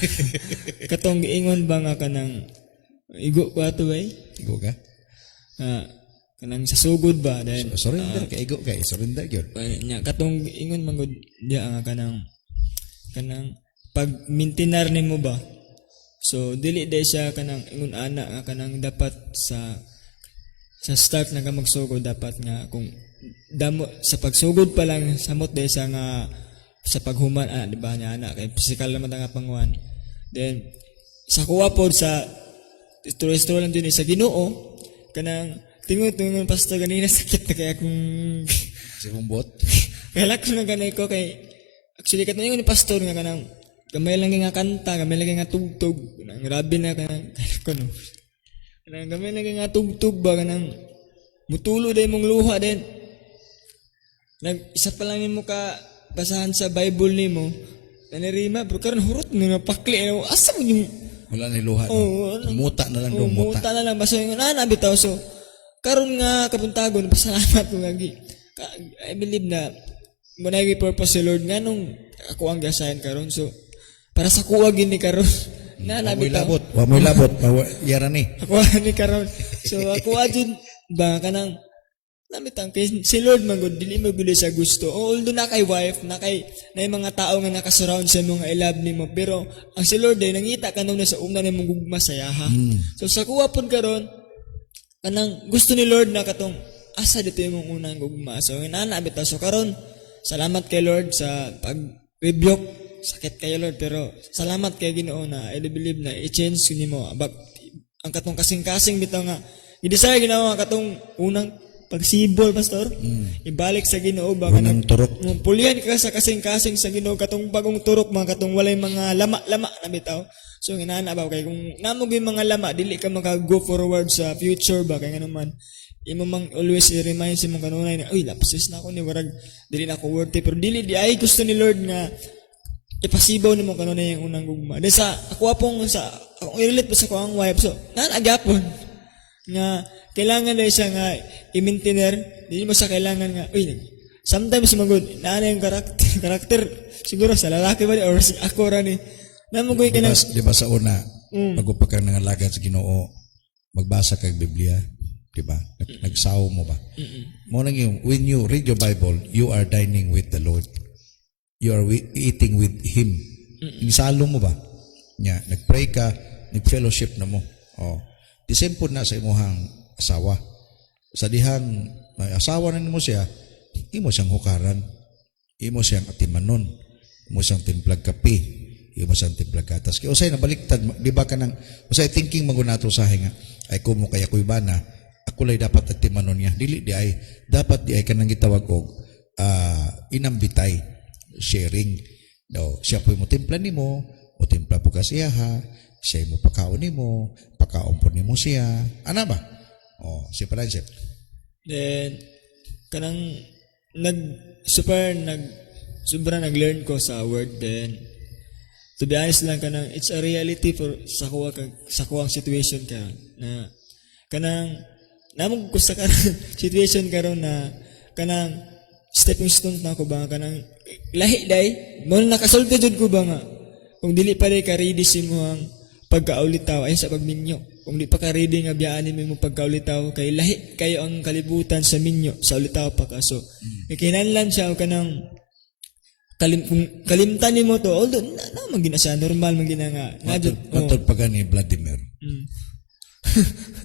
Katong giingon ba nga kanang igo ko ato bay? Igo ka? Kanang sa sugod ba dahil surrender ka igo kay surrender gyud. Nya katong ingon mangod dia nga kanang pag mintinar nimo ba So dili day siya kanang ingon ana nga kanang dapat sa start na ka magsugod dapat nga kung damo sa pagsugod pa lang samot day sa nga sa paghuman di ba niya ana kay physical naman nga panguan. Then sa kuha pod sa istro lang din sa Ginoo kanang tingon pastor ganina sakit na kaya akong Si Bumbot. kaya ko na ganay ko kay actually kat na ni pastor nga kanang gamay lang nga kanta, gamay lang nga tugtog. Kanang grabe na kanang ko no. Kanang gamay lang nga tugtog ba kanang mutulo day mong luha din. Isa pa lang nimo ka basahan sa Bible nimo. Nanirima bro karon hurot mo na pakli asa mo yung Wala ni luha. Oh, no? Muta na lang do, muta. muta na lang basta yung bitaw so karon nga kapuntagon pasalamat ko nga I believe na managi purpose si Lord nga nung ako ang gasayan karon so para sa kuwa gini karon na Wa mo'y bitaw labot. Wa mo'y labot. Yara ni. ako ni karon so ako adjud ba kanang namitang kay si Lord man gud dili mo gud sa gusto although na kay wife na kay na yung mga tao nga nakasurround sa mga I love nimo pero ang si Lord ay nangita kanang na sa una nimong gugma sayaha so sa kuwa pod karon kanang gusto ni Lord na katong asa dito yung unang gugma so inana bitaw so karon salamat kay Lord sa pag-rebuke sakit kayo Lord pero salamat kay Ginoo na I believe na i-change nimo ang katong kasing-kasing bitaw nga i-desire ginawa katong unang pagsibol pastor ibalik sa Ginoo ba Unang turok. pulihan ka sa kasing-kasing sa Ginoo katong bagong turok mga katong walay mga lama na bitaw so inana ba kay kung namo gyud mga lama dili ka maka-go forward sa future ba kay naman imo mang always i-remind si mong kanunay na uy lapsis na ako ni warag dili na ako worthy pero dili di ay gusto ni Lord nga ipasibaw nimo kanunay yung unang gugma then sa ako apong sa akong i-relate pa sa ko ang wife so agapon nga kailangan na siya nga i-maintainer dili mo sa kailangan nga uy sometimes magud naa yung karakter siguro sa lalaki ba or sa ako ra ni namugoy ka na Di ba sa una, magupag kang nangalagad sa Ginoo, magbasa kag Biblia, di ba? Nagsaw mo ba? Mo nang yung, when you read your Bible, you are dining with the Lord. You are eating with Him. Inisalo mo ba? Nya, nagpray ka, nag-fellowship na mo. Oh. The same po na sa imuhang asawa. Sa dihang may asawa na mo siya, imo siyang hukaran, imo siyang atimanon, imo siyang timplag kape, imo siyang timplag gatas. Kaya usay nabaliktad, di ba ka nang, usay thinking magunato sa nga, ay kumo kaya ko'y bana, ako lay dapat atimanon niya. Dili di ay, dapat di ay ka nang gitawag og inambitay, sharing. No, siya po'y mo timpla ni mo timpla po ka siya ha, siya mo pakaon ni mo, pakaon po ni mo siya. Ana ba? Oh, si Pranjep. then kanang sobra nag-learn ko sa word then to be honest lang kanang it's a reality for sa kuwang situation karon na kanang namong ko sa karang situation karon na kanang stepping stone na ko ba kanang lahi day mo nakasulti jud ko ba nga kung dili pa day ka ready si mo ang pagkaulitaw ay sa pagminyo kung di pa ka ready nga biyaanin mo pagkaulitaw kay lahi kayo ang kalibutan sa minyo sa ulitaw pa ka so kinahanglan siya kanang kalimtan ni mo to although na magina siya normal magina nga Matod pa ni Vladimir.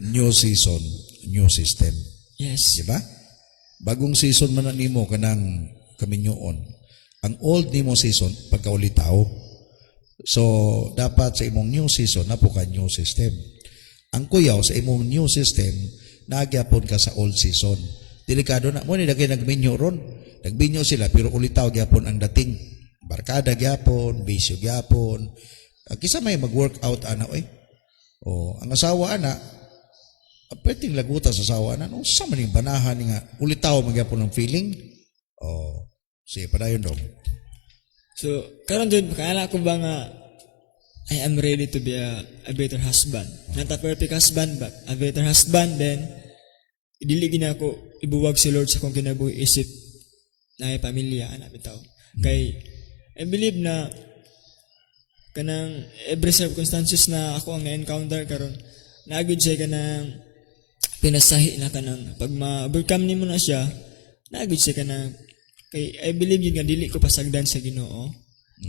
New season, new system. yes Di ba? Bagong season man na nimo kanang kaminyoon. Ang old nimo season pagkaulitaw. So dapat sa imong new season napo ka new system. Ang kuyaw sa imong new system nagyapon ka sa old season. Delikado na mo ni dagay nagminyo ron. Nagbinyo sila pero ulitaw gyapon ang dating. Barkada gyapon, bisyo gyapon. Kisa may mag-workout ana O ang asawa ana pwedeng laguta sa asawa ana no sa maning banahan nga ulitaw magyapon ang feeling. Sige padayon dong. so karon jud kaya ko ba nga I am ready to be a better husband not a perfect husband but a better husband then dili gina ako ibuwag si Lord sa kong kinabuhi isip na ay pamilya anak bitaw kay I believe na kanang every circumstances na ako ang na-encounter karon naagud siya kanang pinasahi na kanang pag ma-overcome nimo na siya naagud siya kanang kay I believe yun nga dili ko pasagdan sa Ginoo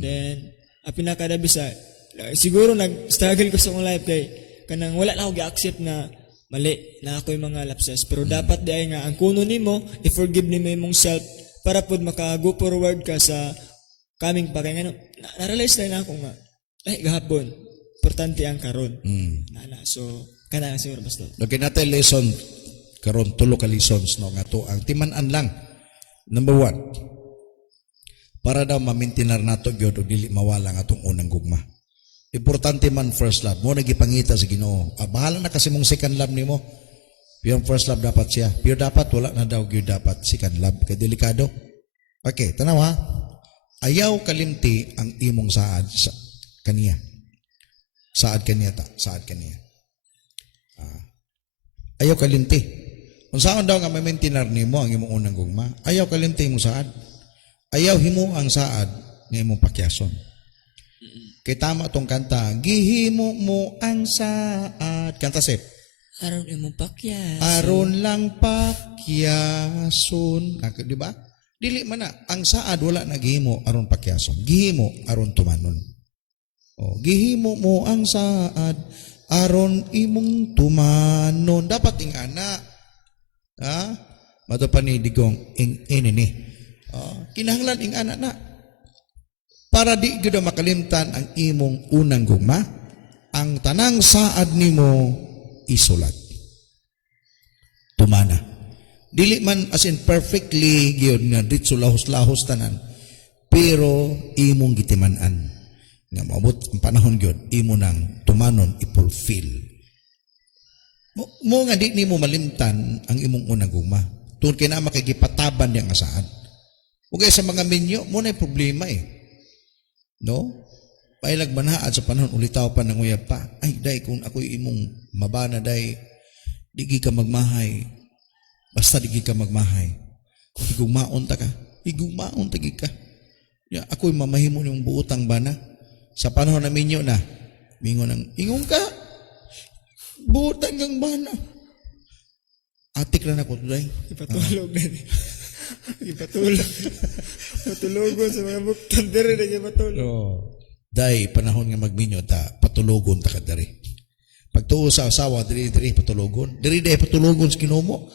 then ang pinakadabi sa siguro nag-struggle ko sa akong life kay kanang wala na ako gi-accept na mali na ako yung mga lapses. Pero dapat di ay nga ang kuno nimo i-forgive nimo imong self para pud maka-go forward ka sa coming pa kay ngano na-realize na ako nga ay gahapon importante ang karon. Nana so kana lang siguro basta. Okay, natin lesson karon tulo ka lessons no nga to ang timan-an lang. Number 1. Para daw mamintinar nato gyud og dili mawala nga atong unang gugma. Importante man first love mo nagipangita sa Ginoo. Bahala na kasi mong second love nimo. Yung first love dapat siya. Pero dapat wala na daw gyud dapat second love kay delikado. Okay, tanaw ha. Ayaw kalimti ang imong saad sa kaniya. Saad kaniya. Ayaw kalimti. Kung saan daw nga mamintinar nimo ang imong unang gugma, ayaw kalimti mo saad. Ayaw himo ang saad nga imong pakyason. Kay tama tong kanta, gihimo mo ang saad. Kanta sep. Aron imong pakya. Aron lang pakyason. Di ba? Dili man na. Ang saad wala na gihimo aron pakyason. Gihimo aron tumanon. Gihimo mo ang saad aron imong tumanon. Dapat ingana. Ha? Mato pa ni digong ini. Kinahanglan ingana na. Para di gyud makalimtan ang imong unang gugma, ang tanang saad nimo isulat. Tumana. Dili man as in perfectly gyud nga ditso lahos-lahos tanan, pero imong gitiman-an nga maabot ang panahon gyud imo nang tumanon i-fulfill. Mo nga di nimo malimtan ang imong unang gugma. Tungod kay na makigipataban diya nga saad. Ug sa mga minyo mo na problema no? Pailag manhaad sa panahon ulitaw pa nang uyab pa. Ay day kung ako'y imong mabana day digi ka magmahay. Basta digi ka magmahay. Igugmaon ta ka. Igugmaon ta ka. Ya ako'y mamahimo nimong buotang bana. Sa panahon na minyo na mingon nang ingon ka. Buotang kang bana. Atik na ako today. Ipatulog na ni. Ipatulog. Patulugon sa mga buktan dere na ipatulog. Dahil panahon nga magminyo ta, patulogon ta ka diri. Pagtuo sa asawa, diri patulogon. Diri patulogon sa kinumo.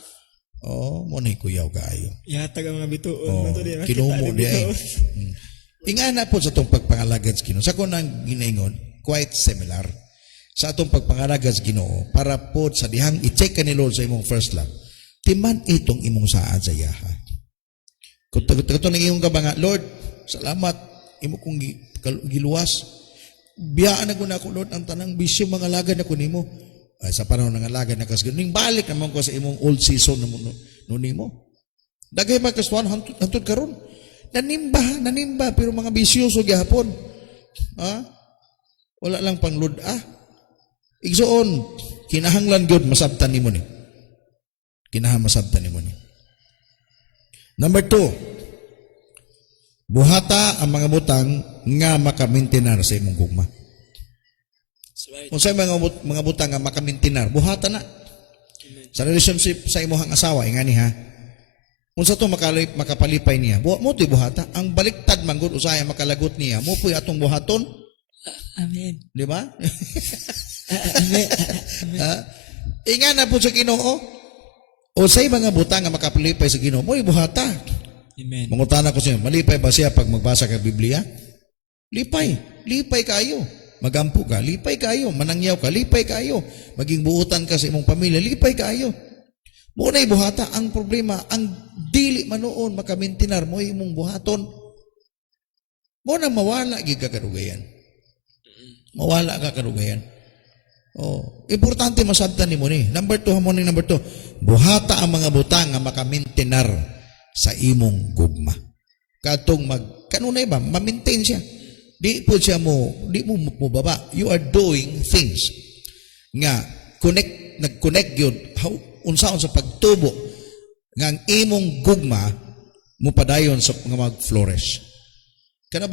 Mo na kuyaw kaayo. Ihatag ang mga bituon. Kinumo di ay. Ingana po sa itong pagpangalagad sa Ginoo. Sa kunang ginaingon, quite similar. Sa itong pagpangalagad sa Ginoo, para po sa dihang i-check ka ni Lord sa imong first love, timan itong imong saad sa yaha. Kung ito nang iyong kabanga, Lord, salamat, imo kong giluwas. Biyaan na ko na ako, Lord, ang tanang bisyo, mga lagad na ko nimo. Ay, sa panahon ng lagad na kasagad, ning balik naman ko sa imong old season na nimo. Dagay ba kaswan, hantod karon. Nanimba, pero mga bisyoso gihapon. Wala lang pang Lord, Igsoon, kinahanglan gyud masabtan nimo ni. Masabtan nimo ni. Number 2, buhata ang mga butang nga makamintinar sa imong gugma. Kung sa mga butang nga makamintinar, buhata na. Sa relationship sa imong asawa, ingani ha. Kung sa to makapalipay niya, mo to'y buhata. Ang baliktad man gud usaya makalagot niya, mo po'y atong buhaton. Amen. Di ba? Amen. Ingana po sa Ginoo. O say mga butang nga makapalipay sa Ginoo, mo'y buhata. Amen. Mangutana ko siya, malipay ba siya pag magbasa ka Biblia? Lipay kayo. Magampo ka, lipay kayo. Manangyaw ka, lipay kayo. Maging buutan ka sa imong pamilya, lipay kayo. Muna'y buhata. Ang problema, ang dili manoon makamintinar mo imong buhaton. Muna mawala gid ka karugayan. Mawala ka karugayan. Importante masabtan nimo ni. Number 2, harmony number 2. Buhata ang mga butang nga makamintinar sa imong gugma. Katong kanunay ba ma-maintain siya. Di mo baba. You are doing things nga nag-connect yun unsaon sa pagtubo nga ang imong gugma mo padayon sa nga mag-flourish. Kana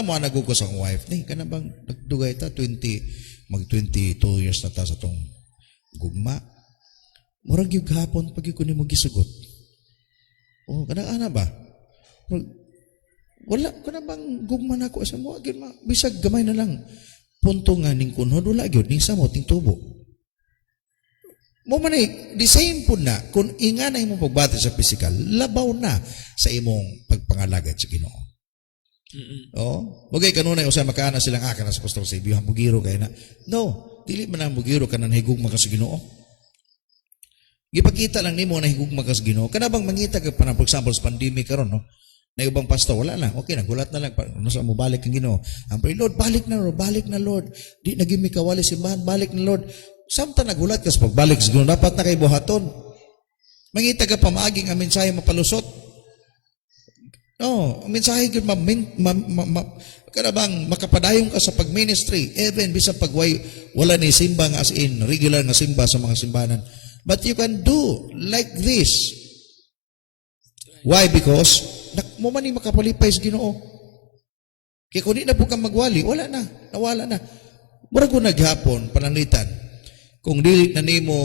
mo nagugko sa akong wife ni kana bang nagdugay ta 22 years na ta sa tong gugma. Murag yung gahapon pag ko nimo gisugot. Kana ana ba? wala ko na bang gugma na ako sa mo agin bisag gamay na lang punto nga ning kunhod wala gyud ning samo ting tubo mo man the same po na kung ingana imong pagbati sa physical labaw na sa imong pagpangalagad sa Ginoo. Oh, mugay kanunay usa makaana silang kana sa pastor sa ibihan bugiro kay na. No, dili man ang bugiro kanan higugma ka sa Ginoo. Gipakita lang nimo na higugma ka sa Ginoo. Kana bang mangita ka pa for example sa pandemic karon no. Na ibang pastor wala na. Okay, nagulat na lang nasa mo balik ang Ginoo. Ang pray Lord, balik na Lord. Di nagimi kawali simbahan, balik na Lord. Samta nagulat ka sa pagbalik sa Ginoo, dapat na kay buhaton. Mangita ka pa maaging ang mensahe mapalusot. No, ang mensahe gyud kada bang makapadayon ka sa pag-ministry, even bisan pagway wala ni simba nga as in regular nga simba sa mga simbahan. But you can do like this. Why? Because mo man ni makapalipay sa Ginoo. Kaya kung di na po kang magwali, wala na, nawala na. Mura ko naghapon, pananglitan, kung dili na nimo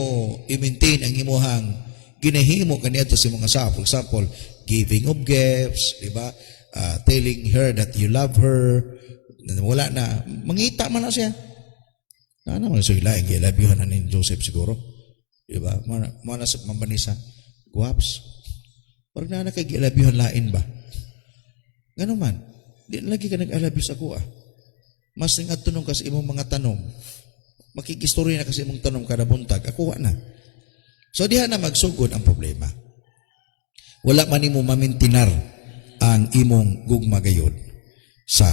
i-maintain ang imuhang ginahimo kaniadto sa imong asawa, for example, giving of gifts, di ba? Telling her that you love her, wala na, mangita man na siya. Ano naman siya ilaing, I love you na ni Joseph siguro. Di ba? Mana sa mambanisa, guwaps. Parang na nakag-ilabiyuhan lain ba? Gano'n man. Di na lagi ka nag-alabiyus ako Mas ning atunong ka sa imong mga tanom. Makikistorya na kasi imong tanom kada buntag. Ako na. So diha na magsugod ang problema. Wala man nimo mamintinar ang imong gugma gayod sa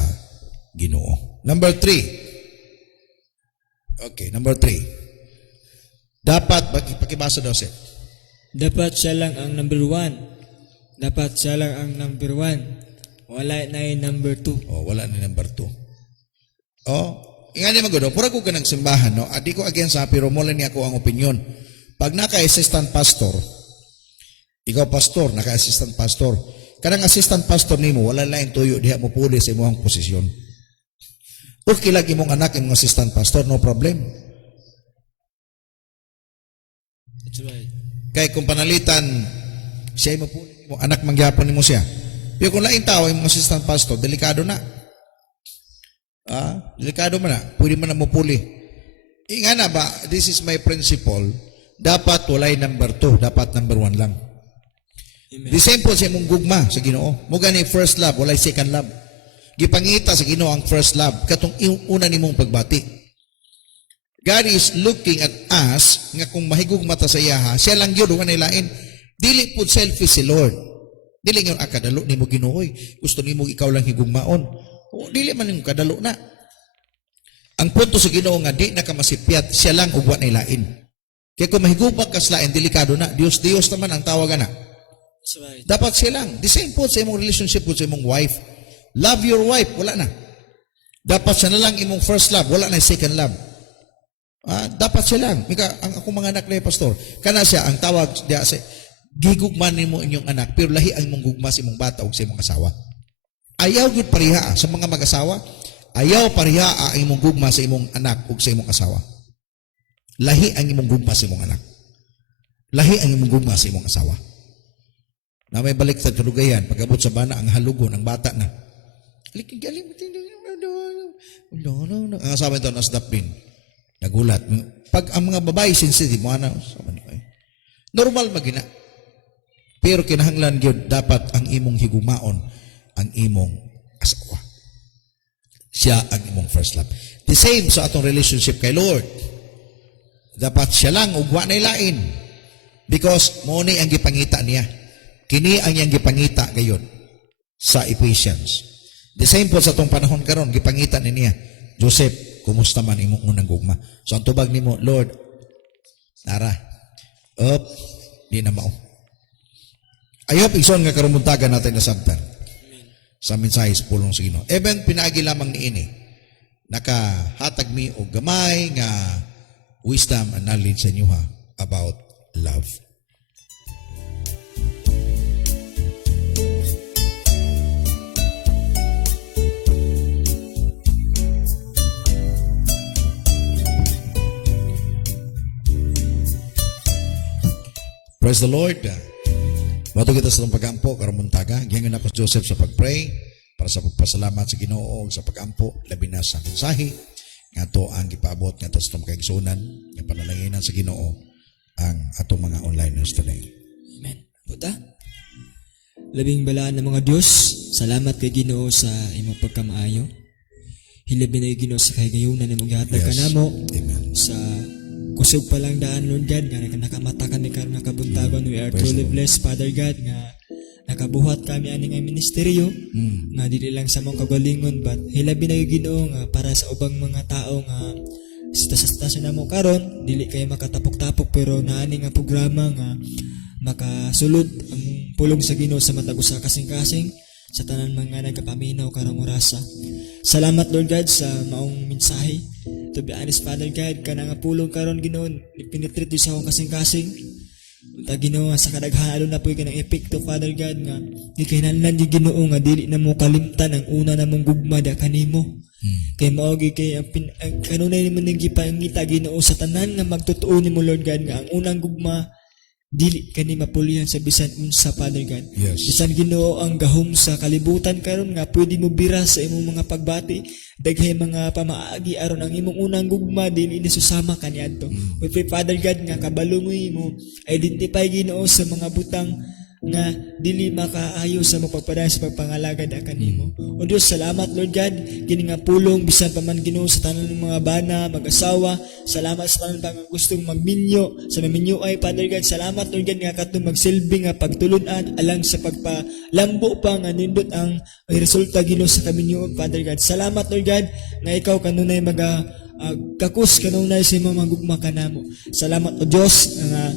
Ginoo. Number 3. Okay, number 3. Dapat, pakibasa daw siya. Dapat siya lang ang number 1. Dapat siya lang ang number 1. Wala na yung number 2. Oh, wala na number 2. Oh, ingani magudo, pura ko kanang simbahan, no? Adi ko against pero mo lang ni ako ang opinion. Pag naka-assistant pastor, ikaw pastor, naka-assistant pastor, kanang assistant pastor nimo wala lain tuyo diha mo puli sa imong posisyon. Okay lagi mong anak imong assistant pastor, no problem. That's right. Kay kung panalitan siya mo puli mo anak mangyapon nimo siya. Pero kung lain tao imong assistant pastor, delikado na. Delikado man na. Pwede man na mo puli. Ingana ba, this is my principle. Dapat walay number 2, dapat number 1 lang. Amen. The same po sa imong gugma sa Ginoo. Mo gani first love, walay second love. Gipangita sa Ginoo ang first love katong una nimong pagbati. God is looking at us nga kung mahigugma ta sa iya, siya lang gyud nga nilain. Dili pud selfish si Lord. Dili nga akadalo nimo Ginoo, gusto nimo ikaw lang higugmaon. O dili man ning kadalo na. Ang punto sa Ginoo nga di na ka masipyat, siya lang ug wa nilain. Kaya kung mahigugma ka sa lain, delikado na. Dios naman ang tawagan na. That's right. Dapat siya lang. The same po sa imong relationship po sa imong wife. Love your wife, wala na. Dapat siya na lang imong first love, wala na second love. Dapat siya lang. Ang akong mga anak na pastor, kana siya ang tawag diya sa gigugman nimo inyong anak, pero lahi ang imong gugma sa imong bata ug sa imong asawa. Ayaw gid pariha sa mga mag-asawa. Ayaw pariha ang imong gugma sa imong anak ug sa imong asawa. Lahi ang imong gugma sa imong anak. Lahi ang imong gugma sa imong asawa. Na may balik sa kalugayan, pag-abot sa bana, ang halugon, ang bata na. Ang asawa ito, nasdap din. Nagulat. Pag ang mga babae sensitive, normal magina. Pero kinahanglan yun, dapat ang imong higumaon, ang imong asawa. Siya ang imong first love. The same sa atong relationship kay Lord. Dapat siya lang, ugwa na ilain. Because, muna ang gipangita niya. Kini ang iyang gipangita gayon sa Ephesians. The same po sa itong panahon karon gipangita ni niya, Joseph, kumusta man imong unang gugma? So ang tubag nimo, Lord, nara, di na mao. I hope igsoon nga karon buntagan natin na sabtan. Sa mensahe sa pulong sa Ginoo. Even pinaagi lamang ni ini, nakahatag mi og gamay nga wisdom and knowledge sa inyo about love. Praise the Lord. Mato kita sa itong pagkampo, karumuntaga. Ganyan ako si Joseph sa pag-pray. para sa pagpasalamat sa Ginoo ug sa pagampo labi na sa mensahe nga to ang gipaabot nga to sa itong kaigsunan nga panalanginan sa Ginoo ang atong mga onliners today. Amen. Buta. Labing balaan ng mga Diyos, salamat kay Ginoo sa imong pagkamaayo. Hilabi na Ginoo sa kahigayunan imong gihatag kanamo Amen. sa kusog pa lang daan, Lord God, nga nakamata kami karon nga kabuntagon. We are Praise truly the Lord. blessed, Father God, nga nakabuhat kami ani nga ministeryo nga dili lang sa mong kagalingon, but hilabi na Ginoo nga para sa ubang mga tao nga sa stasyon namo karon dili kayo makatapok-tapok, pero naani nga programa nga makasulod ang pulong sa Ginoo sa matag usa kasing-kasing sa tanan mga nagapaminaw karong orasa. Salamat, Lord God, sa maong mensahe. To be honest, Father God, kana nga pulong karon Ginoo pinitreat sa akong kasing-kasing. Unta Ginoo nga sa kadaghanon na puy kanang epekto, Father God, nga di kinahanglan di Ginoo nga dili na mo kalimtan ang una namong gugma da kanimo. Kay maogi kay ang kanunay nimo ning gipangita Ginoo sa tanan nga magtotoo nimo, Lord God, nga ang unang gugma dili kani mapulihan sa bisan unsa, Father God. Yes. Bisan Ginoo ang gahom sa kalibutan karon nga pwede mo bira sa imong mga pagbati, daghay mga pamaagi aron ang imong unang gugma dili ni susama kaniadto. We pray, Father God, nga kabalo mo identify Ginoo sa mga butang nga dili makaayo sa magpagpadayon sa pagpangalagad kanimo. O Dios, salamat, Lord God, kini nga pulong bisan pa man Ginoo sa tanan ng mga bana, mag-asawa. Salamat sa tanan pa nga gustong magminyo sa maminyo ay, Father God. Salamat, Lord God, nga katong magsilbi nga pagtulunan alang sa pagpalambo pa nga nindot ang resulta Ginoo sa kaminyo, Father God. Salamat, Lord God, nga ikaw kanunay kakus kanunay sa imong magugma kanamo. Salamat, O Dios, nga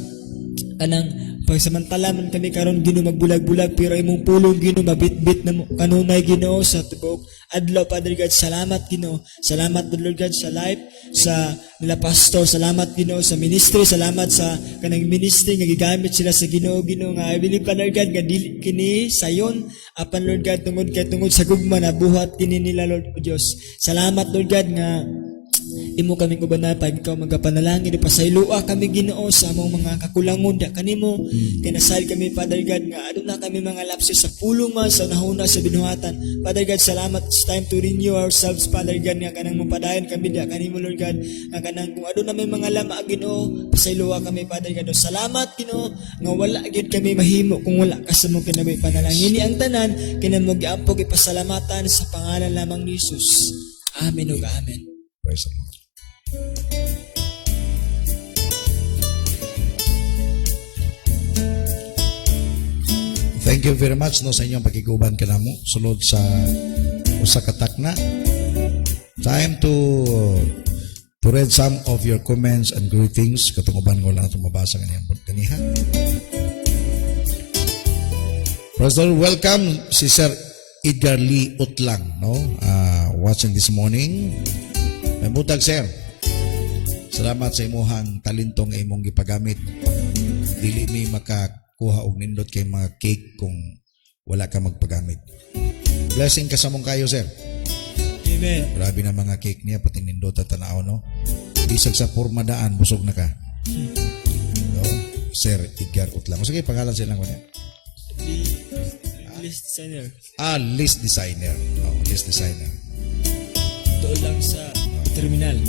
kanang pagsamantala man kami karon Ginoo magbulag-bulag, pero imong pulong Ginoo mabitbit na mo kanunay Ginoo sa tubok adlaw, Father God. Salamat Ginoo. Salamat, Lord God, sa life sa nila pastor. Salamat Ginoo sa ministry. Salamat sa kanang ministry nga gigamit sila sa Ginoo nga I believe, Lord God, nga dili kini sayon apan, Lord God, tungod sa gugma na buhat kini nila, Lord Dios. Salamat, Lord God, nga imo kaming ubanan pa ikaw magapanalangin ipasayloa kami Ginoo sa among mga kakulangon da kanimo. Kay nasal kami, Father God, nga aduna kami mga lapses sa pulong man sa nahuna sa binuhatan. Father God, salamat. It's time to renew ourselves, Father God, nga kanang mapadayon kami da kanimo, Lord God, nga kanang kung aduna may mga lama Ginoo pasayloa kami, Father God. Salamat Ginoo nga wala gyud kami mahimo kung wala ka sa mong kinabuhi panalangin ni ang tanan kinamo giampog ipasalamatan sa pangalan lamang ni Jesus. Amen ug amen. Praise the Lord. Thank you very much no sa inyong pagkiguban kanamo sulod sa usa ka takna. Time to read some of your comments and greetings. Katong uban ko lang itong mabasa kaniha. Praise the Lord. Welcome si Sir Edgar Lee Utlang, no? Watching this morning. May butag, Sir. Salamat sa imuhang talento nga imong gipagamit. Dili mi makakuha og nindot kay mga cake kung wala ka magpagamit. Blessing ka sa mong kayo, Sir. Amen. Grabe na mga cake niya, pati nindot at tanaw, no? Bisag sa porma daan, busog na ka. No? Sir Edgar Utlang. O sige, pangalan silang ko niya. List designer. List designer. Oh, list designer. Doon lang sa terminal.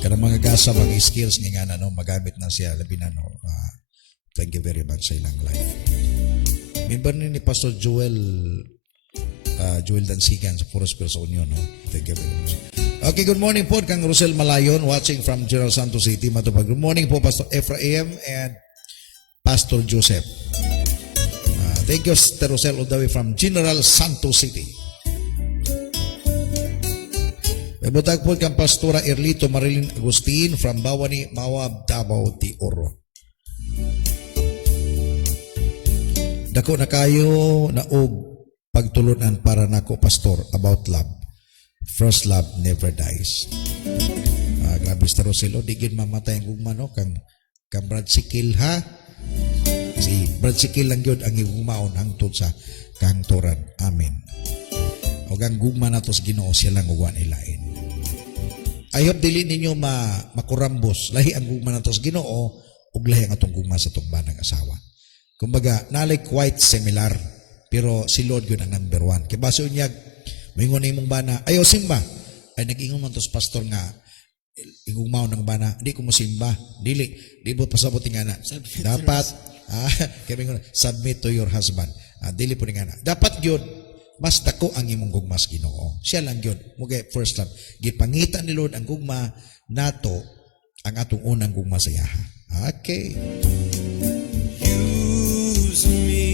Kanang mga gasa, mga skills nga nga no, magamit na siya labi na no. Thank you very much sa ilang life. Member ni Pastor Joel Dansigan sa Forest Girls Union, no? Thank you very much. Okay, good morning po kang Rosel Malayon watching from General Santos City, Matupag. Good morning po Pastor Ephraim and Pastor Joseph. Thank you, Sister Rosel, all the way from General Santos City. May butag po kang Pastora Erlito Marilyn Agustin from Bawani, Mawab, Davao de Oro. Dako na kayo na og pagtulunan para nako, Pastor, about love. First love never dies. Grabe, Sister Rosel, digin mamatay ang gugma, no? Kang Brad Sikil, ha? Si Brad Sikil lang yun ang igumaon hangtod sa kahangturan. Amen. O ang gugma na to sa Ginoo, siya lang uwan ilain. I hope dili ninyo makurambos. Lahi ang gugma na to sa Ginoo, ug lahi ang atong gugma sa itong banang asawa. Kumbaga, nalay quite similar. Pero si Lord yun ang number one. Kaya baso niya, maingon na imong bana, ayaw simba. Ay, nag-ingon man to sa pastor nga, igugmaw ng bana, hindi ko mo simba. Dili mo pasabot nga na. Dapat, kaya maingon, submit to your husband. Dili po nga na. Dapat yun, mas dako ang imong gugma sa Ginoo. Siya lang yun. Mugay, first love. Gipangita ni Lord ang gugma nato, ang atong unang gugma sa yaha. Okay. Use me.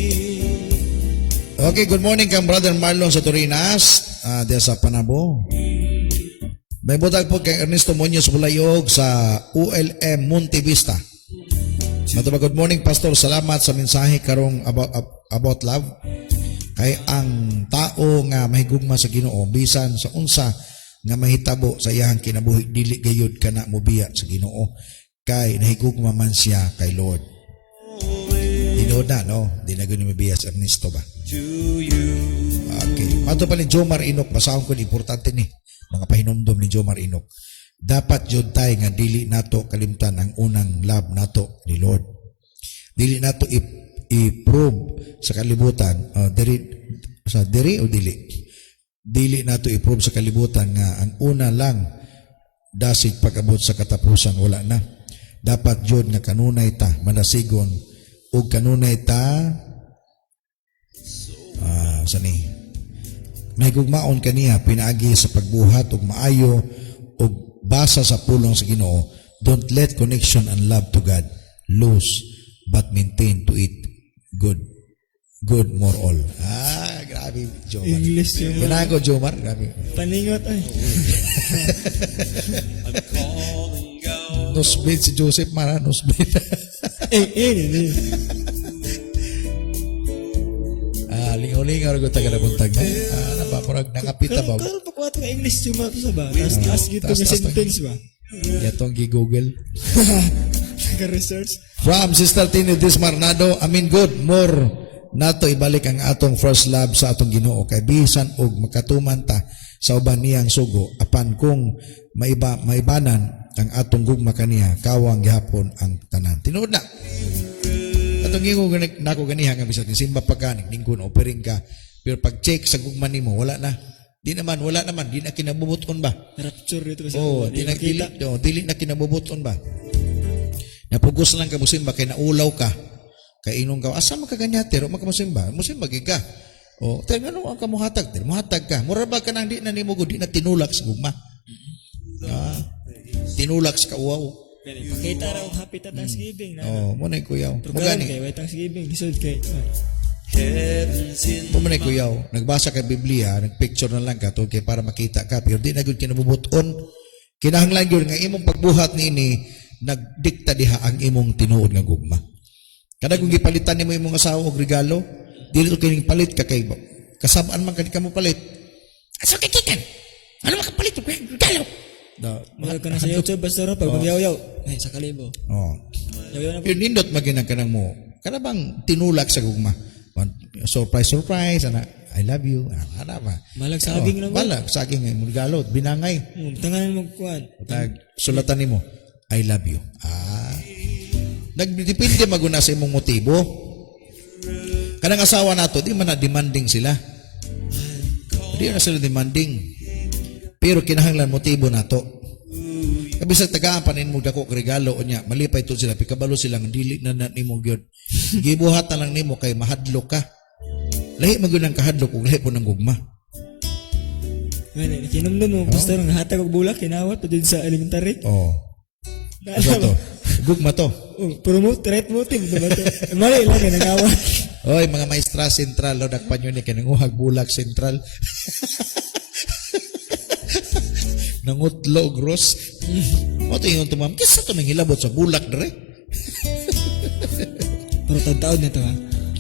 Okay, good morning kang Brother Marlon sa Torinas, diya sa Panabo. May butag po kay Ernesto Muñoz Bulayog sa ULM Monte Vista. Matubag, good morning Pastor, salamat sa mensahe karong about love. Kay ang tao nga mahigugma sa Ginoo bisan sa unsa nga mahitabo sa iyang kinabuhi dili gayud kana mobiya sa Ginoo kay nahigugma man siya kay Lord. Dinood na, no? Di na gano'n mabiya sa Ernesto ba? To you. Okay. Mato pa ni Jomar Inok, basahon ko, importante ni mga pahinomdom ni Jomar Inok. Dapat yun tayo nga dili nato kalimtan ang unang love nato ni Lord. Dili nato i-prove sa kalibutan, diri o dili? Dili nato i-prove sa kalibutan nga ang una lang dasig pag-abot sa katapusan, wala na. Dapat yun nga kanunay ta, manasigon, o kanunay ta, sani, may gugmaon kaniya, pinaagi sa pagbuhat, o maayo, o basa sa pulong sa Ginoo. Don't let connection and love to God lose, but maintain to it good more all. Grabe, Jomar. English yung Ginago, Jomar. Grabe. paningot ay. I'm calling out. Nosbid si Joseph Mara, nosbid. Hindi. Lingaw-lingaw rin ko taga na buntag na. Napapurag, nakapita ba? Pero pagkuha nga English yung mga sa ba? Taas gito taas- nga taas- sentence ba? Yatong gi-google. Naka-research. From Sister Tini Dismarnado, good, more nato ibalik ang atong first love sa atong Ginoo kay bisan og makatuman ta sa uban niyang sugo apan kung maibanan ang atong gugma kaniya kawang gihapon ang tanan. Tinuod na. Atong gingo nako ganiha nga bisan simba pa ka ningkon offering ka pero pag check sa gugma nimo wala na. Wala naman, di na kinabubuton ba? Rapture dito kasi. Di na dili na kinabubuton ba? Napugos lang ka musimba kay naulaw ka. Kay inong ka, asa makaganya pero makamusimba, musimba giga. Tayo ano ang kamuhatag? Muhatag ka. Mura ba ka nang di na nimo di na tinulak sa gugma? Tinulak sa kauaw. Pakita raw happy ta Thanksgiving na. Muna kuyaw. Program Mugani. kay way Thanksgiving lisod kay. Heaven's in Muna kuyaw. Nagbasa kay Biblia, nagpicture na lang ka to kay para makita ka pero di na gyud kinabubuton. Kinahanglan gyud nga imong pagbuhat nini nagdikta diha ang imong tinuod nga gugma. Kada kung gipalitan nimo imong asawa og regalo, dili to kining palit ka kay kasabaan man kadi kamo palit. Asa kay kikan? Ano makapalit og regalo? Mahal ka na sa YouTube basta raw pag magyaw-yaw. Ay sa kalibo. Yaw-yaw na po. Yung nindot maginang kanang mo. Kana bang tinulak sa gugma? Surprise, ana, I love you. Ana ba? Malag saging lang ba? Malag saging nga imong regalo, binangay. Tanganan mo kuan. Sulatan nimo, I love you. Nagdepende maguna sa imong motibo. Kanang asawa nato, di man na demanding sila. Di na sila demanding. Pero kinahanglan motibo nato. Kabisag tagaan panin mo dako regalo unya, malipay to sila pikabalo silang dili na nimo gyud. Gibuhat na lang nimo kay mahadlok ka. Lahi man gyud ang kahadlok ug lahi po nang gugma. Ngani kinumdum mo pastor nga hatag og bulak kinawat pa din sa elementary. Ano to? Gugma to. Promote right motive diba to? Mali lang nga nangawat. Oy, mga maestra sentral lo dakpan yun ni kanang bulak sentral. Nangutlo gross. O tingin to ma'am, kisa to nang hilabot sa bulak dere. Pero tawd nito ha.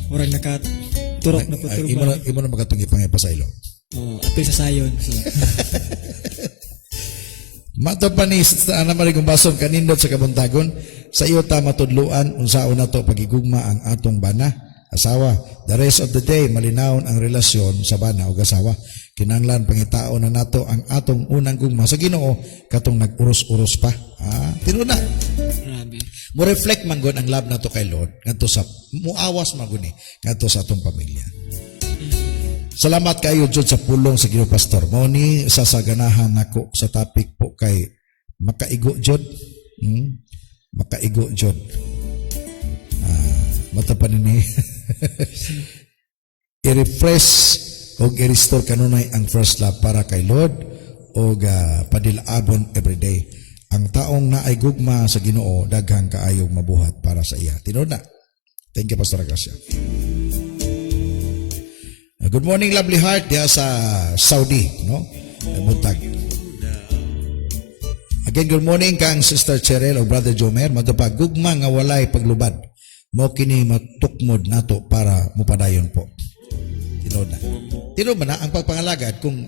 Murag nakaturok na puturok. Imo na magatong ipangay pa sa ilo. Apil sa sayon. So. Mato pa ni sa naman kung bason kanindot sa kabuntagon sa iyo ta matudluan unsaon nato pagigugma ang atong bana asawa. The rest of the day, malinawon ang relasyon sa bana o asawa. Kinanglan pangitao na nato ang atong unang gugma sa Ginoo katong nag-uros-uros pa. Tinuna. Grabe. Mo reflect man gud ang love nato kay Lord ngadto sa muawas man gud ni ngadto sa atong pamilya. Salamat kayo jud sa pulong sa Ginoo Pastor. Mao ni sasaganahan nako sa topic po kay makaigo jud. Makaigo jud. Mata pa ni i-refresh o i-restore kanunay ang first love para kay Lord o padilaabon everyday. Ang taong naay gugma sa Ginoo daghang kaayog mabuhat para sa iya. Tinod na. Thank you, Pastor Agassia. Good morning, lovely heart diya sa Saudi, no? Buntag. Again, good morning kang Sister Cheryl o Brother Jomer. Madupag gugma nga walay paglubad. Mo kini matukmod nato para mupadayon po. Tinod na. Tinod ba na ang pagpangalagad kung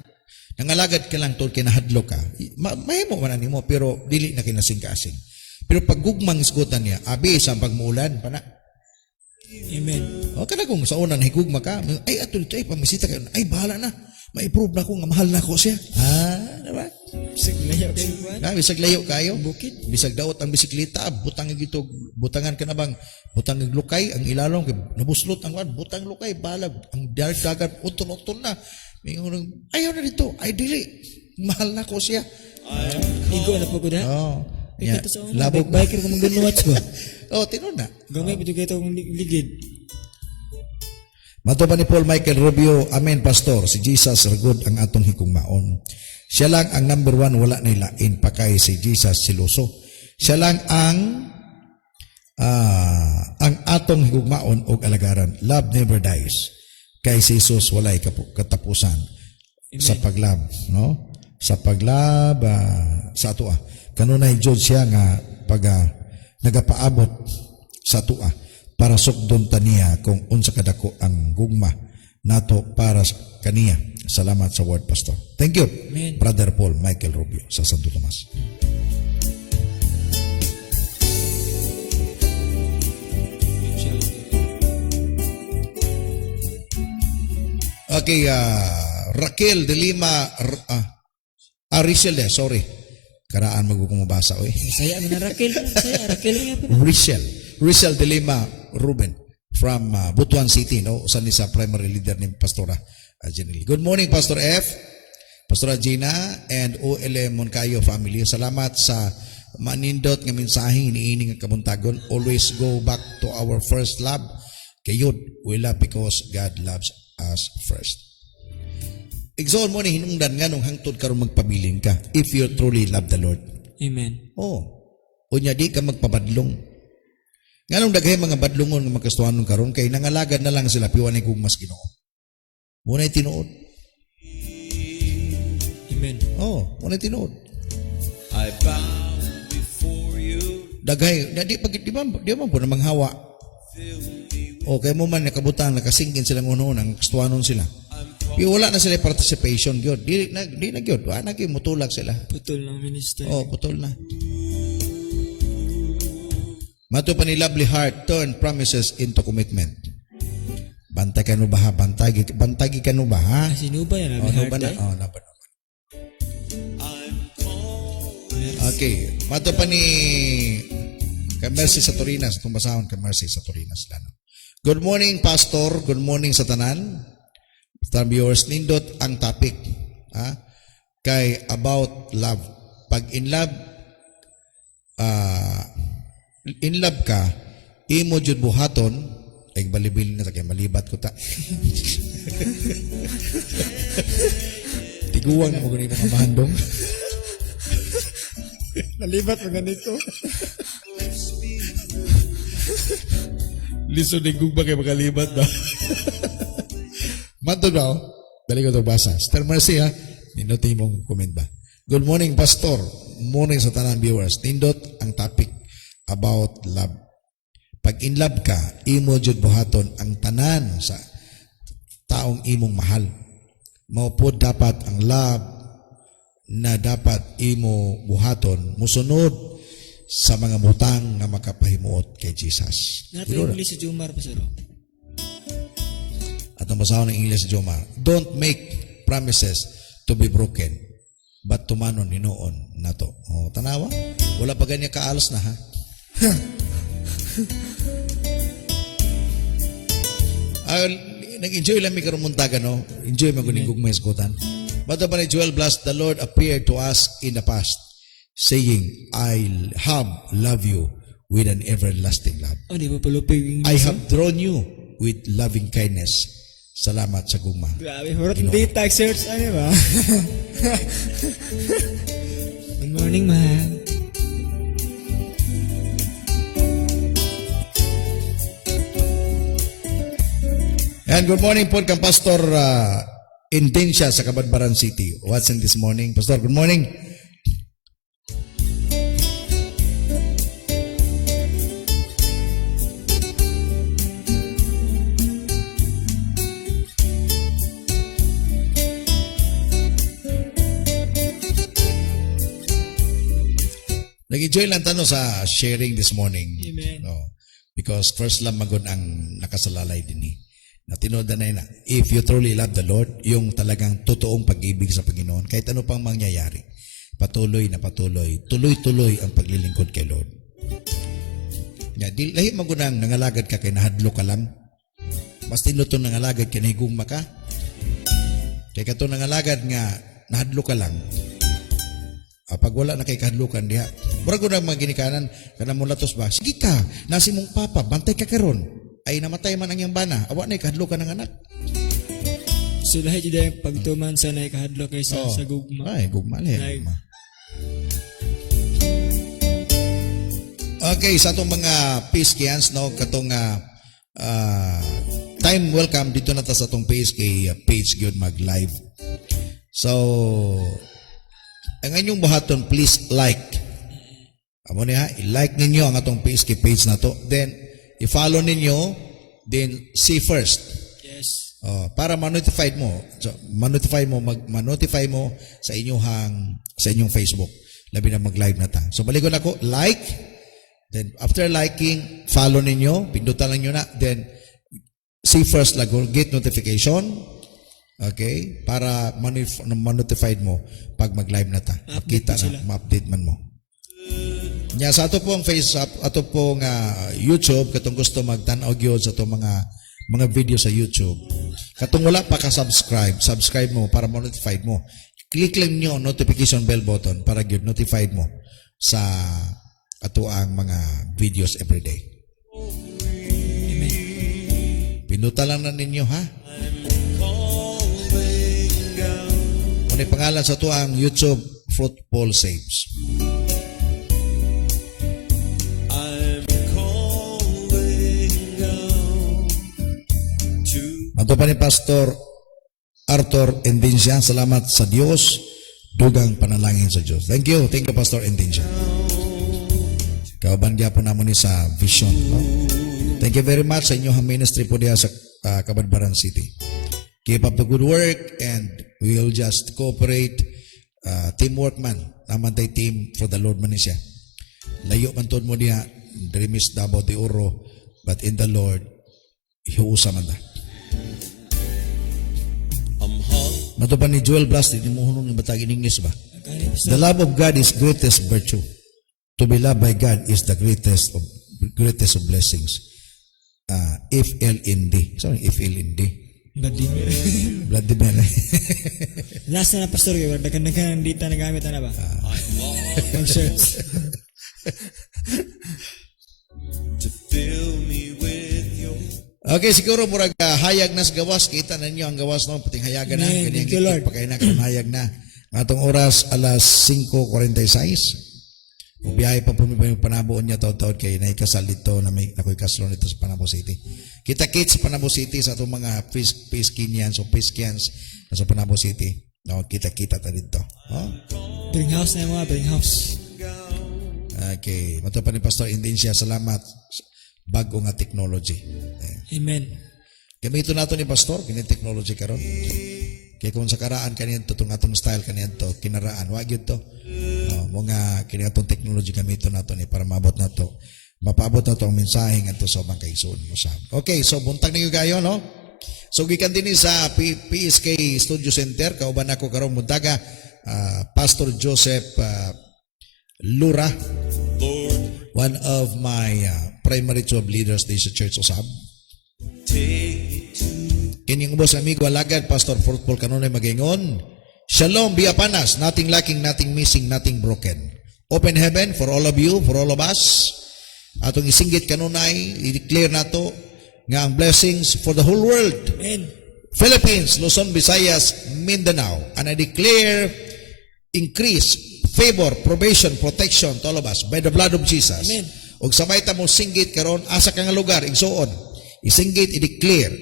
nangalagad ka lang tol kinahadlo ka, mahimo man nimo pero dili na kinasing-kasing. Pero pag gugmang isgutan niya, abi sa pagmuulan pa na. Amen. O kada kung sa una nahigugma ka, ay ato dito ay pamisita kayo. Ay bahala na. Ma-improve na ko nga mahal na ko siya. Diba? Siglayo kayo ba? Bisag layo kayo. Bukid. Bisag daot ang bisikleta, butang gito, butangan ka na bang butang lukay ang ilalong nabuslot ang wan, butang lukay balag ang dagat utol-utol na. Ayaw na dito. Ay dili. Mahal na ko siya. Igo na po ko na. Oh. Yeah. Labog biker ko mag-watch ba? Tinod na. Gamay pa kayo itong ligid. Mato pa ni Paul Michael Rubio, Amen Pastor, si Jesus ragod ang atong hikugmaon. Siya lang ang number 1, wala na ilain pa kay si Jesus siluso. Siya lang ang atong hikugmaon o alagaran. Love never dies. Kay si Jesus walay katapusan. Amen. Sa paglab, no? Sa paglab sa ato kanunay jud siya nga pag nagapaabot sa ato para sukdon taniya kung unsa kadako ang gugma nato para kaniya. Salamat sa word, Pastor. Thank you, Amen. Brother Paul Michael Rubio sa Santo Tomas. Okay, Raquel de Lima, Rachel sorry. Karaan magkukumabasa, oy. Saya mo na Raquel. Raquel nga pa. Rachel de Lima Ruben from Butuan City, no? Usan ni sa primary leader ni Pastora Jenny. Good morning, Pastor F, Pastora Gina, and OLM Moncayo family. Salamat sa manindot nga mensahe iniining nga kabuntagon. Always go back to our first love. Kayod, we love because God loves us first. Igsoon mo ni hinungdan nga nung hangtod karon magpabiling ka if you truly love the Lord. Amen. Unya di ka magpabadlong. Nga nung daghay mga badlungon nga magkastuhanon karon kay nangalagad na lang sila piwan ni kung mas Ginoo. Munay tinuod. Amen. Munay tinuod. I bow before you. Daghay, di man po na manghawa. Kay mo man nakabutan nakasingkin silang unon ang kastuhanon sila. Pero wala na sila participation gyud. Di na gyud. Wala na gyud mutulak sila. Putol ng minister. Putol na. Mato pa ni lovely heart, turn promises into commitment. Bantay ka no ba ha? Bantagi ka no ba ha? Sino ba yan? Naban na. Okay. Mato pa ni Mercy sa Torinas. Itong basahon Mercy sa Torinas. Good morning, Pastor. Good morning sa tanan. Star viewers, nindot ang topic kay about love. Pag in love ka, imo jud buhaton, ay balibil na kay malibat ko ta. Tiguan mo ganito mga mahandong. Nalibat mo ganito. Lisod ng gugba kay makalibat ba? Manto daw, dali ko ito basa. Sister Mercy Nindot mong comment ba? Good morning, Pastor. Morning sa tanan viewers. Nindot ang topic about love. Pag in love ka, imo jud buhaton ang tanan sa taong imong mahal. Mao pod dapat ang love na dapat imo buhaton musunod sa mga butang nga makapahimuot kay Jesus. Nato English si Jumar pa sir. Atong basahon ng English Jomar. Don't make promises to be broken, but tumanon hinuon nato. Oh, tanawa? Wala pa ganyan kaalos na ha. Nag-enjoy lang mi karon muntagan no. Enjoy man kuning gugmay isgutan. But pa ni Joel Blas, the Lord appeared to us in the past, saying, I have loved you with an everlasting love. Oh, di ba palupig yung I have drawn you with loving kindness. Salamat sa gugma. Grabe, hurot hindi tag search, ano ba? Good morning, man. And good morning po kang Pastor Indencia sa Kabadbaran City. What's in this morning? Pastor, good morning. Nag-enjoy lang tanong sa sharing this morning. Amen. No, because first lang magod ang nakasalalay din ni. Na tinood na if you truly love the Lord, yung talagang totoong pag-ibig sa Panginoon, kahit ano pang mangyayari, patuloy na patuloy, tuloy-tuloy ang paglilingkod kay Lord. Ya, di lahi magunang nangalagad ka kay nahadlo ka lang. Mas tinuto nangalagad kay nahigugma ka. Kay kato nangalagad nga nahadlo ka lang. Pag wala na kay kahadlukan diha, murag ko na mga ginikanan, kana mo latos ba? Sige ka, nasi mong papa, bantay ka karon. Ay namatay man ang iyang bana, awa na kahadlukan ng anak. So lahat yung pagtuman sa na ikahadlo kaysa sa gugma. Ay, gugma lang. Like- Okay, sa itong mga PSKians, no, katong time welcome dito na ta sa itong PSK page gyud mag-live. So, ang inyong buhaton, please like. Amo niya, i-like ninyo ang atong PSK page na to. Then, i-follow ninyo, then see first. Yes. Para ma-notified mo. So, ma-notify mo sa inyong Facebook. Labi na mag-live na ta. So, baligon ako, like. Then, after liking, follow ninyo. Pindutan lang nyo na. Then, see first lago, get notification. Okay? Para ma-notified mo pag mag-live na ta. Makita na, ma-update man mo. Nya sa ato pong ato pong YouTube, katong gusto magtanaw gyud sa atong mga video sa YouTube. Katong wala pa ka subscribe mo para ma-notified mo. Click lang niyo notification bell button para gyud notified mo sa ato ang mga videos every day. Amen. Pindutan lang na ninyo ha. Ano yung pangalan sa ato ang YouTube Fruitful Saves. Ato pa ni Pastor Arthur Endincia, salamat sa Diyos, dugang panalangin sa Diyos. Thank you Pastor Endincia. Kauban gyapon namo ni sa vision. No? Thank you very much sa inyong ministry po diha sa Kabadbaran City. Keep up the good work and we'll just cooperate. Teamwork man. Naman tayo team for the Lord man ni siya. Layo man tod mo diha, Dreamis Davao de Oro, but in the Lord, hiusa man ta. Mato pa ni Joel Blas, hindi mo hunong ng batag in English ba? The love of God is greatest virtue. To be loved by God is the greatest of blessings. F-L-N-D. Sorry, F-L-N-D. Blood demand. Last na pastor, dagan-dagan dita nagamit na ba? Pag-search. To fill me with your Okay, siguro murag hayag na sa gawas. Kita na ninyo ang gawas no, puting hayagan na. Amen. Kanyang Thank you, Lord. pagkain na karon hayag na. Atong oras alas 5:46. Ubiyahe pa po may panabuon niya taod-taod kay naikasal dito na may ako'y kaslo nito sa Panabo City. Kita-kits sa Panabo City sa atong mga Piskinians o Piskians sa Panabo City. No, kita-kita ta dito. Oh? Bring house na mga bring house. Okay, mato pa ni Pastor Indencia, salamat. Bago nga technology. Amen. Gamito nato ni Pastor, kini technology karon. Kaya kung sa karaan kaniyan to, itong atong style kaniyan to, kinaraan, wag yun to. Mga kini atong technology gamito nato ni para maabot nato. Mapaabot nato ang mensahe ngadto sa ubang kaigsoon mo sa. Okay, so buntag ninyo gayo no. So gikan dinhi sa PSK Studio Center kauban ako karong muntaga Pastor Joseph Lura, Lord, one of my primary 12 leaders din sa Church Usab. take Kining ubos amigo alagad Pastor Fort Paul kanunay magingon. Shalom biya panas, nothing lacking, nothing missing, nothing broken. Open heaven for all of you, for all of us. Atong isinggit kanunay, i-declare nato nga ang blessings for the whole world. Amen. Philippines, Luzon, Visayas, Mindanao. And I declare increase, favor, probation, protection to all of us by the blood of Jesus. Amen. Og sabay ta mo singgit karon asa ka nga lugar igsuon. Isinggit, i-declare.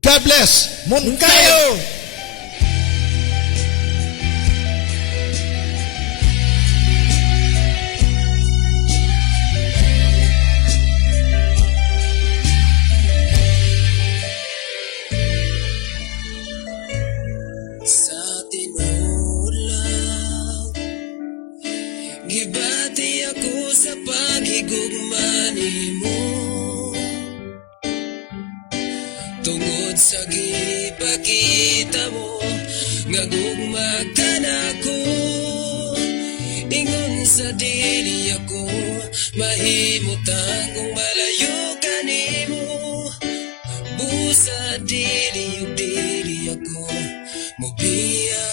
God bless. Munkayo. sa tinulang. Gibati ako sa paghigugma nimo. Tungod sa gipakita mo, nga gugma ka nako. Ingon sa dili ako, mahimutang kung malayo ka nimo. Busa dili ako, mobiya